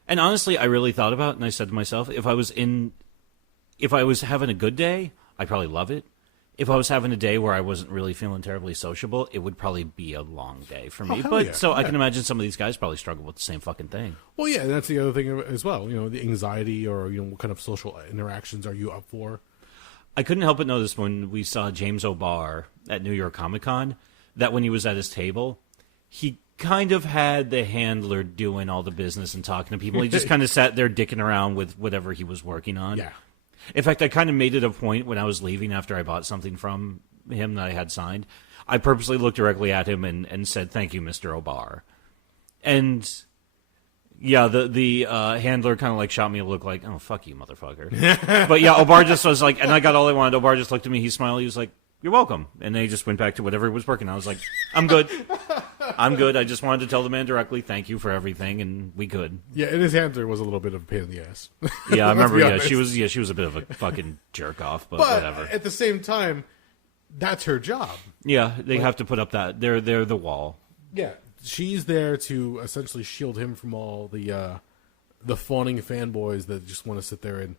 And honestly, I really thought about it, and I said to myself, if I was having a good day, I'd probably love it. If I was having a day where I wasn't really feeling terribly sociable, it would probably be a long day for me. But yeah. I can imagine some of these guys probably struggle with the same fucking thing. Well, yeah, that's the other thing as well. The anxiety, or what kind of social interactions are you up for? I couldn't help but notice when we saw James O'Barr at New York Comic Con that when he was at his table, he kind of had the handler doing all the business and talking to people. He just kind of sat there dicking around with whatever he was working on. Yeah. In fact, I kind of made it a point when I was leaving after I bought something from him that I had signed. I purposely looked directly at him and said, "Thank you, Mr. O'Barr." And yeah, the handler kind of like shot me a look like, "Oh, fuck you, motherfucker." But yeah, O'Barr just was like, and I got all I wanted. O'Barr just looked at me, he smiled, he was like, "You're welcome." And then he just went back to whatever he was working on. I was like, "I'm good. I'm good. I just wanted to tell the man directly, thank you for everything," and we could. Yeah, and his handler was a little bit of a pain in the ass. Yeah, I remember. Yeah, she was a bit of a fucking jerk off, but whatever. At the same time, that's her job. Yeah, they have to put up that they're the wall. Yeah, she's there to essentially shield him from all the fawning fanboys that just want to sit there and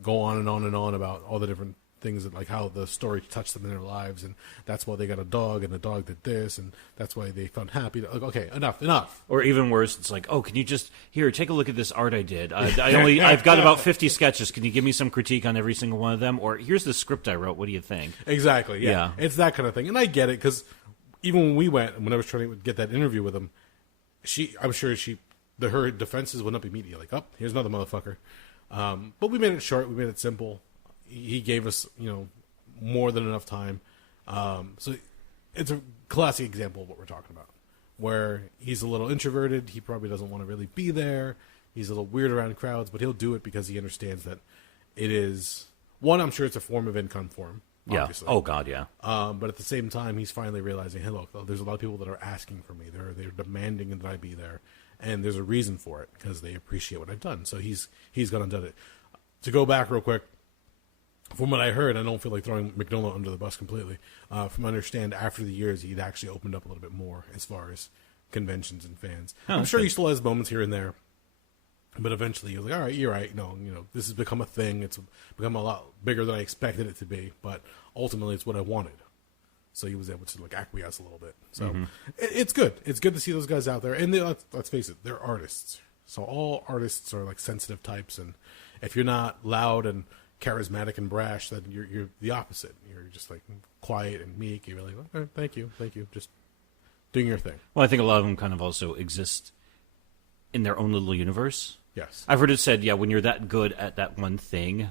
go on and on and on about all the different things, that like how the story touched them in their lives, and that's why they got a dog, and the dog did this, and that's why they felt happy. Like, okay, enough. Or even worse, it's like, oh, can you just take a look at this art I did? I've got about 50 sketches. Can you give me some critique on every single one of them? Or here's the script I wrote. What do you think? Exactly. Yeah. It's that kind of thing, and I get it, because even when we went, when I was trying to get that interview with him, I'm sure her defenses went up immediately. Like, oh, here's another motherfucker. But we made it short. We made it simple. He gave us, more than enough time. So it's a classic example of what we're talking about, where he's a little introverted. He probably doesn't want to really be there. He's a little weird around crowds, but he'll do it because he understands that it is, one, I'm sure it's a form of income for him. Obviously. Yeah. Oh, God, yeah. But at the same time, he's finally realizing, hey, look, there's a lot of people that are asking for me. They're demanding that I be there. And there's a reason for it, because they appreciate what I've done. So he's gone and done it. To go back real quick, from what I heard, I don't feel like throwing McDonough under the bus completely. From what I understand, after the years, he'd actually opened up a little bit more as far as conventions and fans. I'm sure he still has moments here and there, but eventually he was like, all right, you're right. No, this has become a thing. It's become a lot bigger than I expected it to be, but ultimately it's what I wanted. So he was able to acquiesce a little bit. So it's good. It's good to see those guys out there. And let's face it, they're artists. So all artists are sensitive types, and if you're not loud and charismatic and brash, then you're the opposite. You're just like quiet and meek. You're like, okay, thank you, just doing your thing. Well, I think a lot of them kind of also exist in their own little universe. Yes, I've heard it said, when you're that good at that one thing,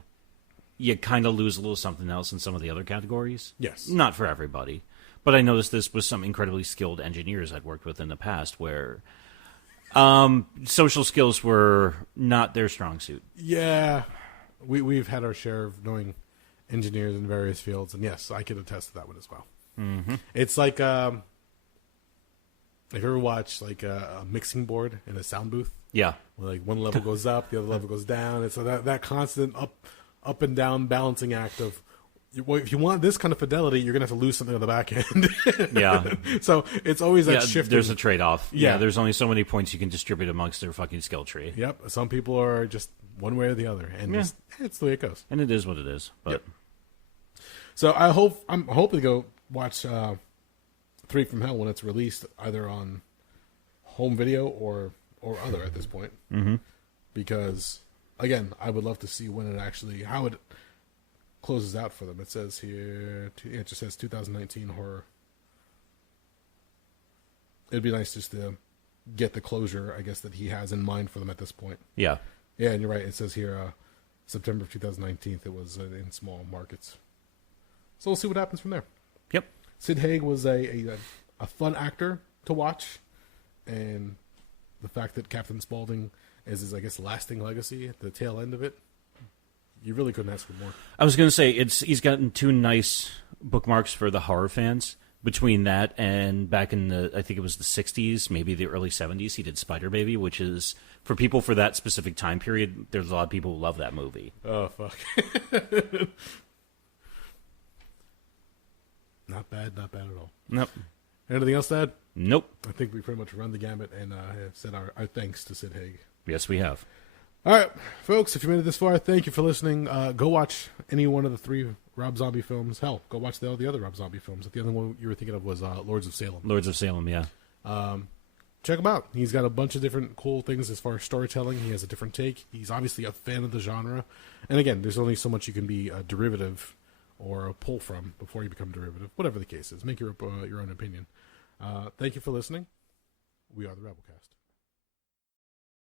you kind of lose a little something else in some of the other categories. Yes. Not for everybody. But I noticed this with some incredibly skilled engineers I'd worked with in the past where social skills were not their strong suit. Yeah. We've had our share of knowing engineers in various fields, and yes, I can attest to that one as well. Mm-hmm. It's like, if you ever watch like a mixing board in a sound booth, yeah, where like one level goes up, the other level goes down. It's that constant up and down balancing act of, well, if you want this kind of fidelity, you're gonna have to lose something on the back end. Yeah. So it's always that shift. There's a trade-off. Yeah. There's only so many points you can distribute amongst their fucking skill tree. Yep. Some people are just one way or the other, and just, it's the way it goes. And it is what it is. But yep. So I'm hoping to go watch 3 from Hell when it's released, either on home video or other at this point. Mm-hmm. Because again, I would love to see when it actually, how it closes out for them. It says here, it just says 2019 horror. It'd be nice just to get the closure, I guess, that he has in mind for them at this point. Yeah. Yeah, and you're right. It says here, September of 2019, it was in small markets. So we'll see what happens from there. Yep. Sid Haig was a fun actor to watch, and the fact that Captain Spaulding is his, I guess, lasting legacy at the tail end of it, you really couldn't ask for more. I was going to say, he's gotten 2 nice bookmarks for the horror fans. Between that and back in I think it was the 60s, maybe the early 70s, he did Spider Baby, which is, for people for that specific time period, there's a lot of people who love that movie. Oh, fuck. Not bad at all. Nope. Anything else to add? Nope. I think we pretty much run the gamut and have said our thanks to Sid Haig. Yes, we have. All right, folks, if you made it this far, thank you for listening. Go watch any one of the 3 Rob Zombie films. Hell, go watch all the other Rob Zombie films. The other one you were thinking of was Lords of Salem. Lords of Salem, yeah. Check him out. He's got a bunch of different cool things as far as storytelling. He has a different take. He's obviously a fan of the genre. And again, there's only so much you can be a derivative or a pull from before you become derivative. Whatever the case is, make your own opinion. Thank you for listening. We are the Rabblecast.